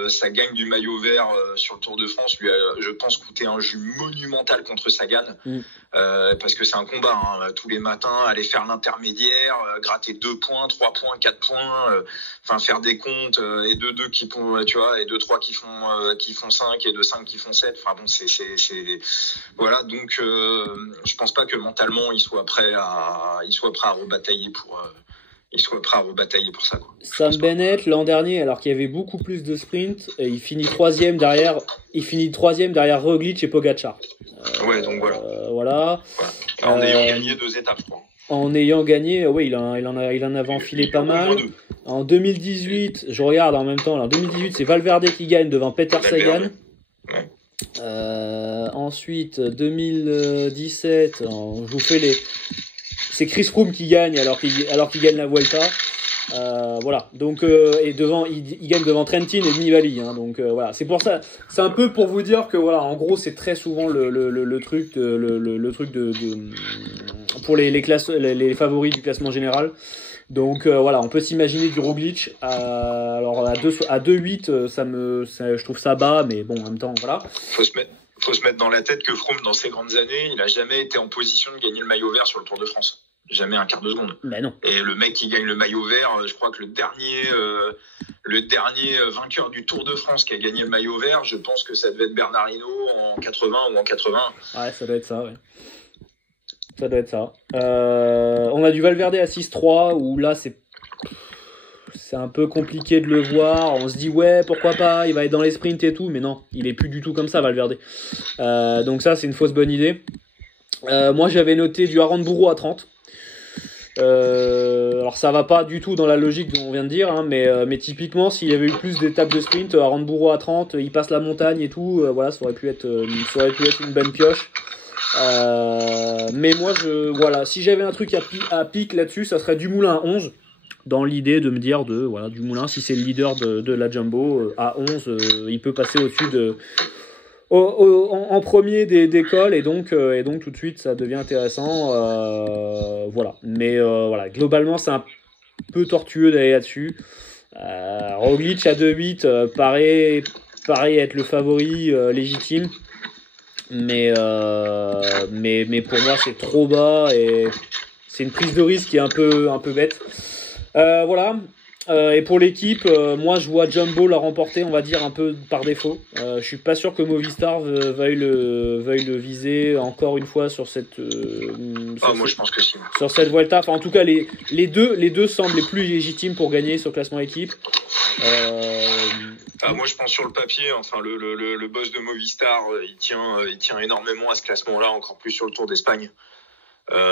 sa gagne du maillot vert sur le Tour de France lui a, je pense, coûté un jus monumental contre Sagan, parce que c'est un combat, tous les matins, aller faire l'intermédiaire, gratter 2 points, 3 points, 4 points, faire des comptes, et 2 qui font, et 2-3 qui font 5 et 2-5 qui font 7. Enfin bon, c'est voilà, donc je pense pas que mentalement il soit prêt à rebatailler pour ça, quoi. Sam Bennett l'an dernier, alors qu'il y avait beaucoup plus de sprint, il finit troisième derrière Roglic et Pogačar. Donc voilà. Voilà. En ayant gagné 2 étapes, je crois. En ayant gagné, il en avait enfilé pas mal. En 2018, je regarde en même temps. En 2018, c'est Valverde qui gagne devant Peter Sagan. Ouais. Ensuite, 2017, je vous fais c'est Chris Froome qui gagne alors qu'il gagne la Vuelta. Voilà. Donc et devant, il gagne devant Trentin et Nibali. Donc voilà. C'est pour ça. C'est un peu pour vous dire que voilà. En gros, c'est très souvent le truc pour les favoris du classement général. Donc voilà, on peut s'imaginer du Roglic. Alors à 2,8, je trouve ça bas, mais bon, en même temps, voilà. Faut se mettre dans la tête que Froome, dans ses grandes années, il a jamais été en position de gagner le maillot vert sur le Tour de France. Jamais un quart de seconde. Ben non. Et le mec qui gagne le maillot vert, je crois que le dernier vainqueur du Tour de France qui a gagné le maillot vert, je pense que ça devait être Bernard Hinault en 80 ou en 81. Ouais, ça doit être ça, ouais. Ça doit être ça. On a du Valverde à 6-3, où là, c'est un peu compliqué de le voir. On se dit, ouais, pourquoi pas, il va être dans les sprints et tout. Mais non, il est plus du tout comme ça, Valverde. Donc ça, c'est une fausse bonne idée. Moi, j'avais noté du Aramburu à 30. Alors ça va pas du tout dans la logique dont on vient de dire, hein, mais typiquement s'il y avait eu plus d'étapes de sprint, Aramburu à 30, il passe la montagne et tout, voilà, ça aurait pu être une bonne pioche. Mais moi voilà, si j'avais un truc à pic là-dessus, ça serait Dumoulin à 11, dans l'idée de me dire voilà, Dumoulin, si c'est le leader de la Jumbo, à 11, il peut passer au-dessus en premier des cols, et donc tout de suite ça devient intéressant, voilà. Mais voilà, globalement c'est un peu tortueux d'aller là-dessus. Roglic à 2-8 paraît être le favori légitime, mais pour moi c'est trop bas et c'est une prise de risque qui est un peu bête. Voilà. Et pour l'équipe, moi je vois Jumbo la remporter, on va dire un peu par défaut. Je suis pas sûr que Movistar veuille le viser encore une fois sur cette. Moi je pense que si. Sur cette Vuelta. Enfin, en tout cas, les deux semblent les plus légitimes pour gagner sur le classement équipe. Moi je pense sur le papier, enfin le boss de Movistar, il tient énormément à ce classement-là, encore plus sur le Tour d'Espagne.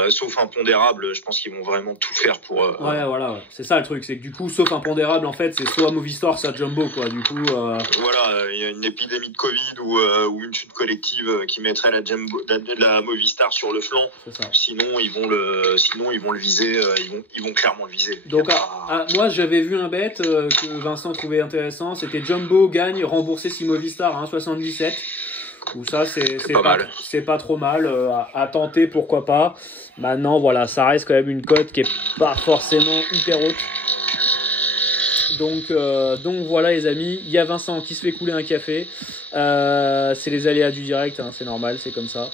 Sauf impondérable, je pense qu'ils vont vraiment tout faire pour. Ouais, voilà, ouais. C'est ça le truc, c'est que du coup, sauf impondérable, en fait, c'est soit Movistar, soit Jumbo, quoi. Du coup. Voilà, il y a une épidémie de Covid ou une chute collective qui mettrait la Movistar sur le flanc. C'est ça. Sinon ils vont le viser, ils vont clairement le viser. Donc moi j'avais vu un bet que Vincent trouvait intéressant, c'était Jumbo gagne remboursé si Movistar à 1,77. Ou ça c'est pas trop mal à tenter, pourquoi pas. Maintenant voilà, ça reste quand même une cote qui est pas forcément hyper haute. Donc voilà les amis, il y a Vincent qui se fait couler un café. C'est les aléas du direct, hein, c'est normal, c'est comme ça.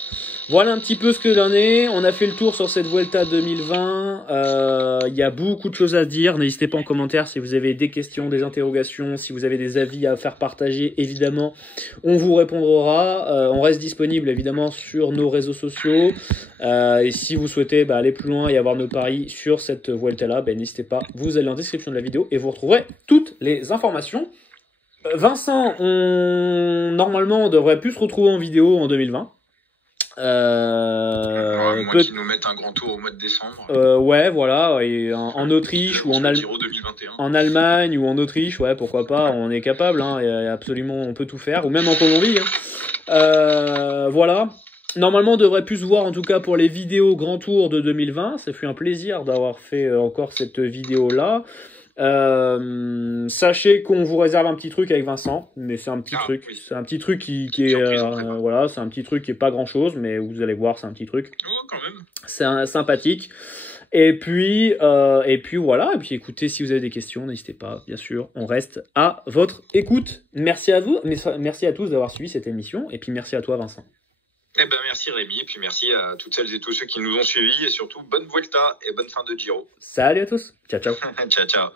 Voilà un petit peu ce que l'on est. On a fait le tour sur cette Vuelta 2020. Il y a beaucoup de choses à dire. N'hésitez pas en commentaire si vous avez des questions, des interrogations, si vous avez des avis à faire partager. Évidemment, on vous répondra. On reste disponible évidemment sur nos réseaux sociaux. Et si vous souhaitez aller plus loin et avoir nos paris sur cette Vuelta-là, n'hésitez pas. Vous allez en description de la vidéo et vous retrouverez toutes les informations. Vincent, normalement, on devrait plus se retrouver en vidéo en 2020. Moi qui nous mettent un grand tour au mois de décembre. Ouais, voilà, et en Autriche ou en Allemagne ou en Autriche, ouais, pourquoi pas, on est capable, hein, et absolument, on peut tout faire, ou même en Colombie. Hein. Voilà. Normalement, on devrait plus se voir, en tout cas pour les vidéos Grand Tour de 2020. Ça fut un plaisir d'avoir fait encore cette vidéo-là. Sachez qu'on vous réserve un petit truc avec Vincent, mais c'est un petit truc. Oui. C'est un petit truc qui est voilà, c'est un petit truc qui est pas grand chose, mais vous allez voir, c'est un petit truc. Oh, quand même. C'est sympathique. Et puis voilà. Et puis écoutez, si vous avez des questions, n'hésitez pas. Bien sûr, on reste à votre écoute. Merci à vous, merci à tous d'avoir suivi cette émission. Et puis merci à toi, Vincent. Merci Rémi, et puis merci à toutes celles et tous ceux qui nous ont suivis, et surtout bonne Vuelta et bonne fin de Giro. Salut à tous. Ciao, ciao. Ciao, ciao.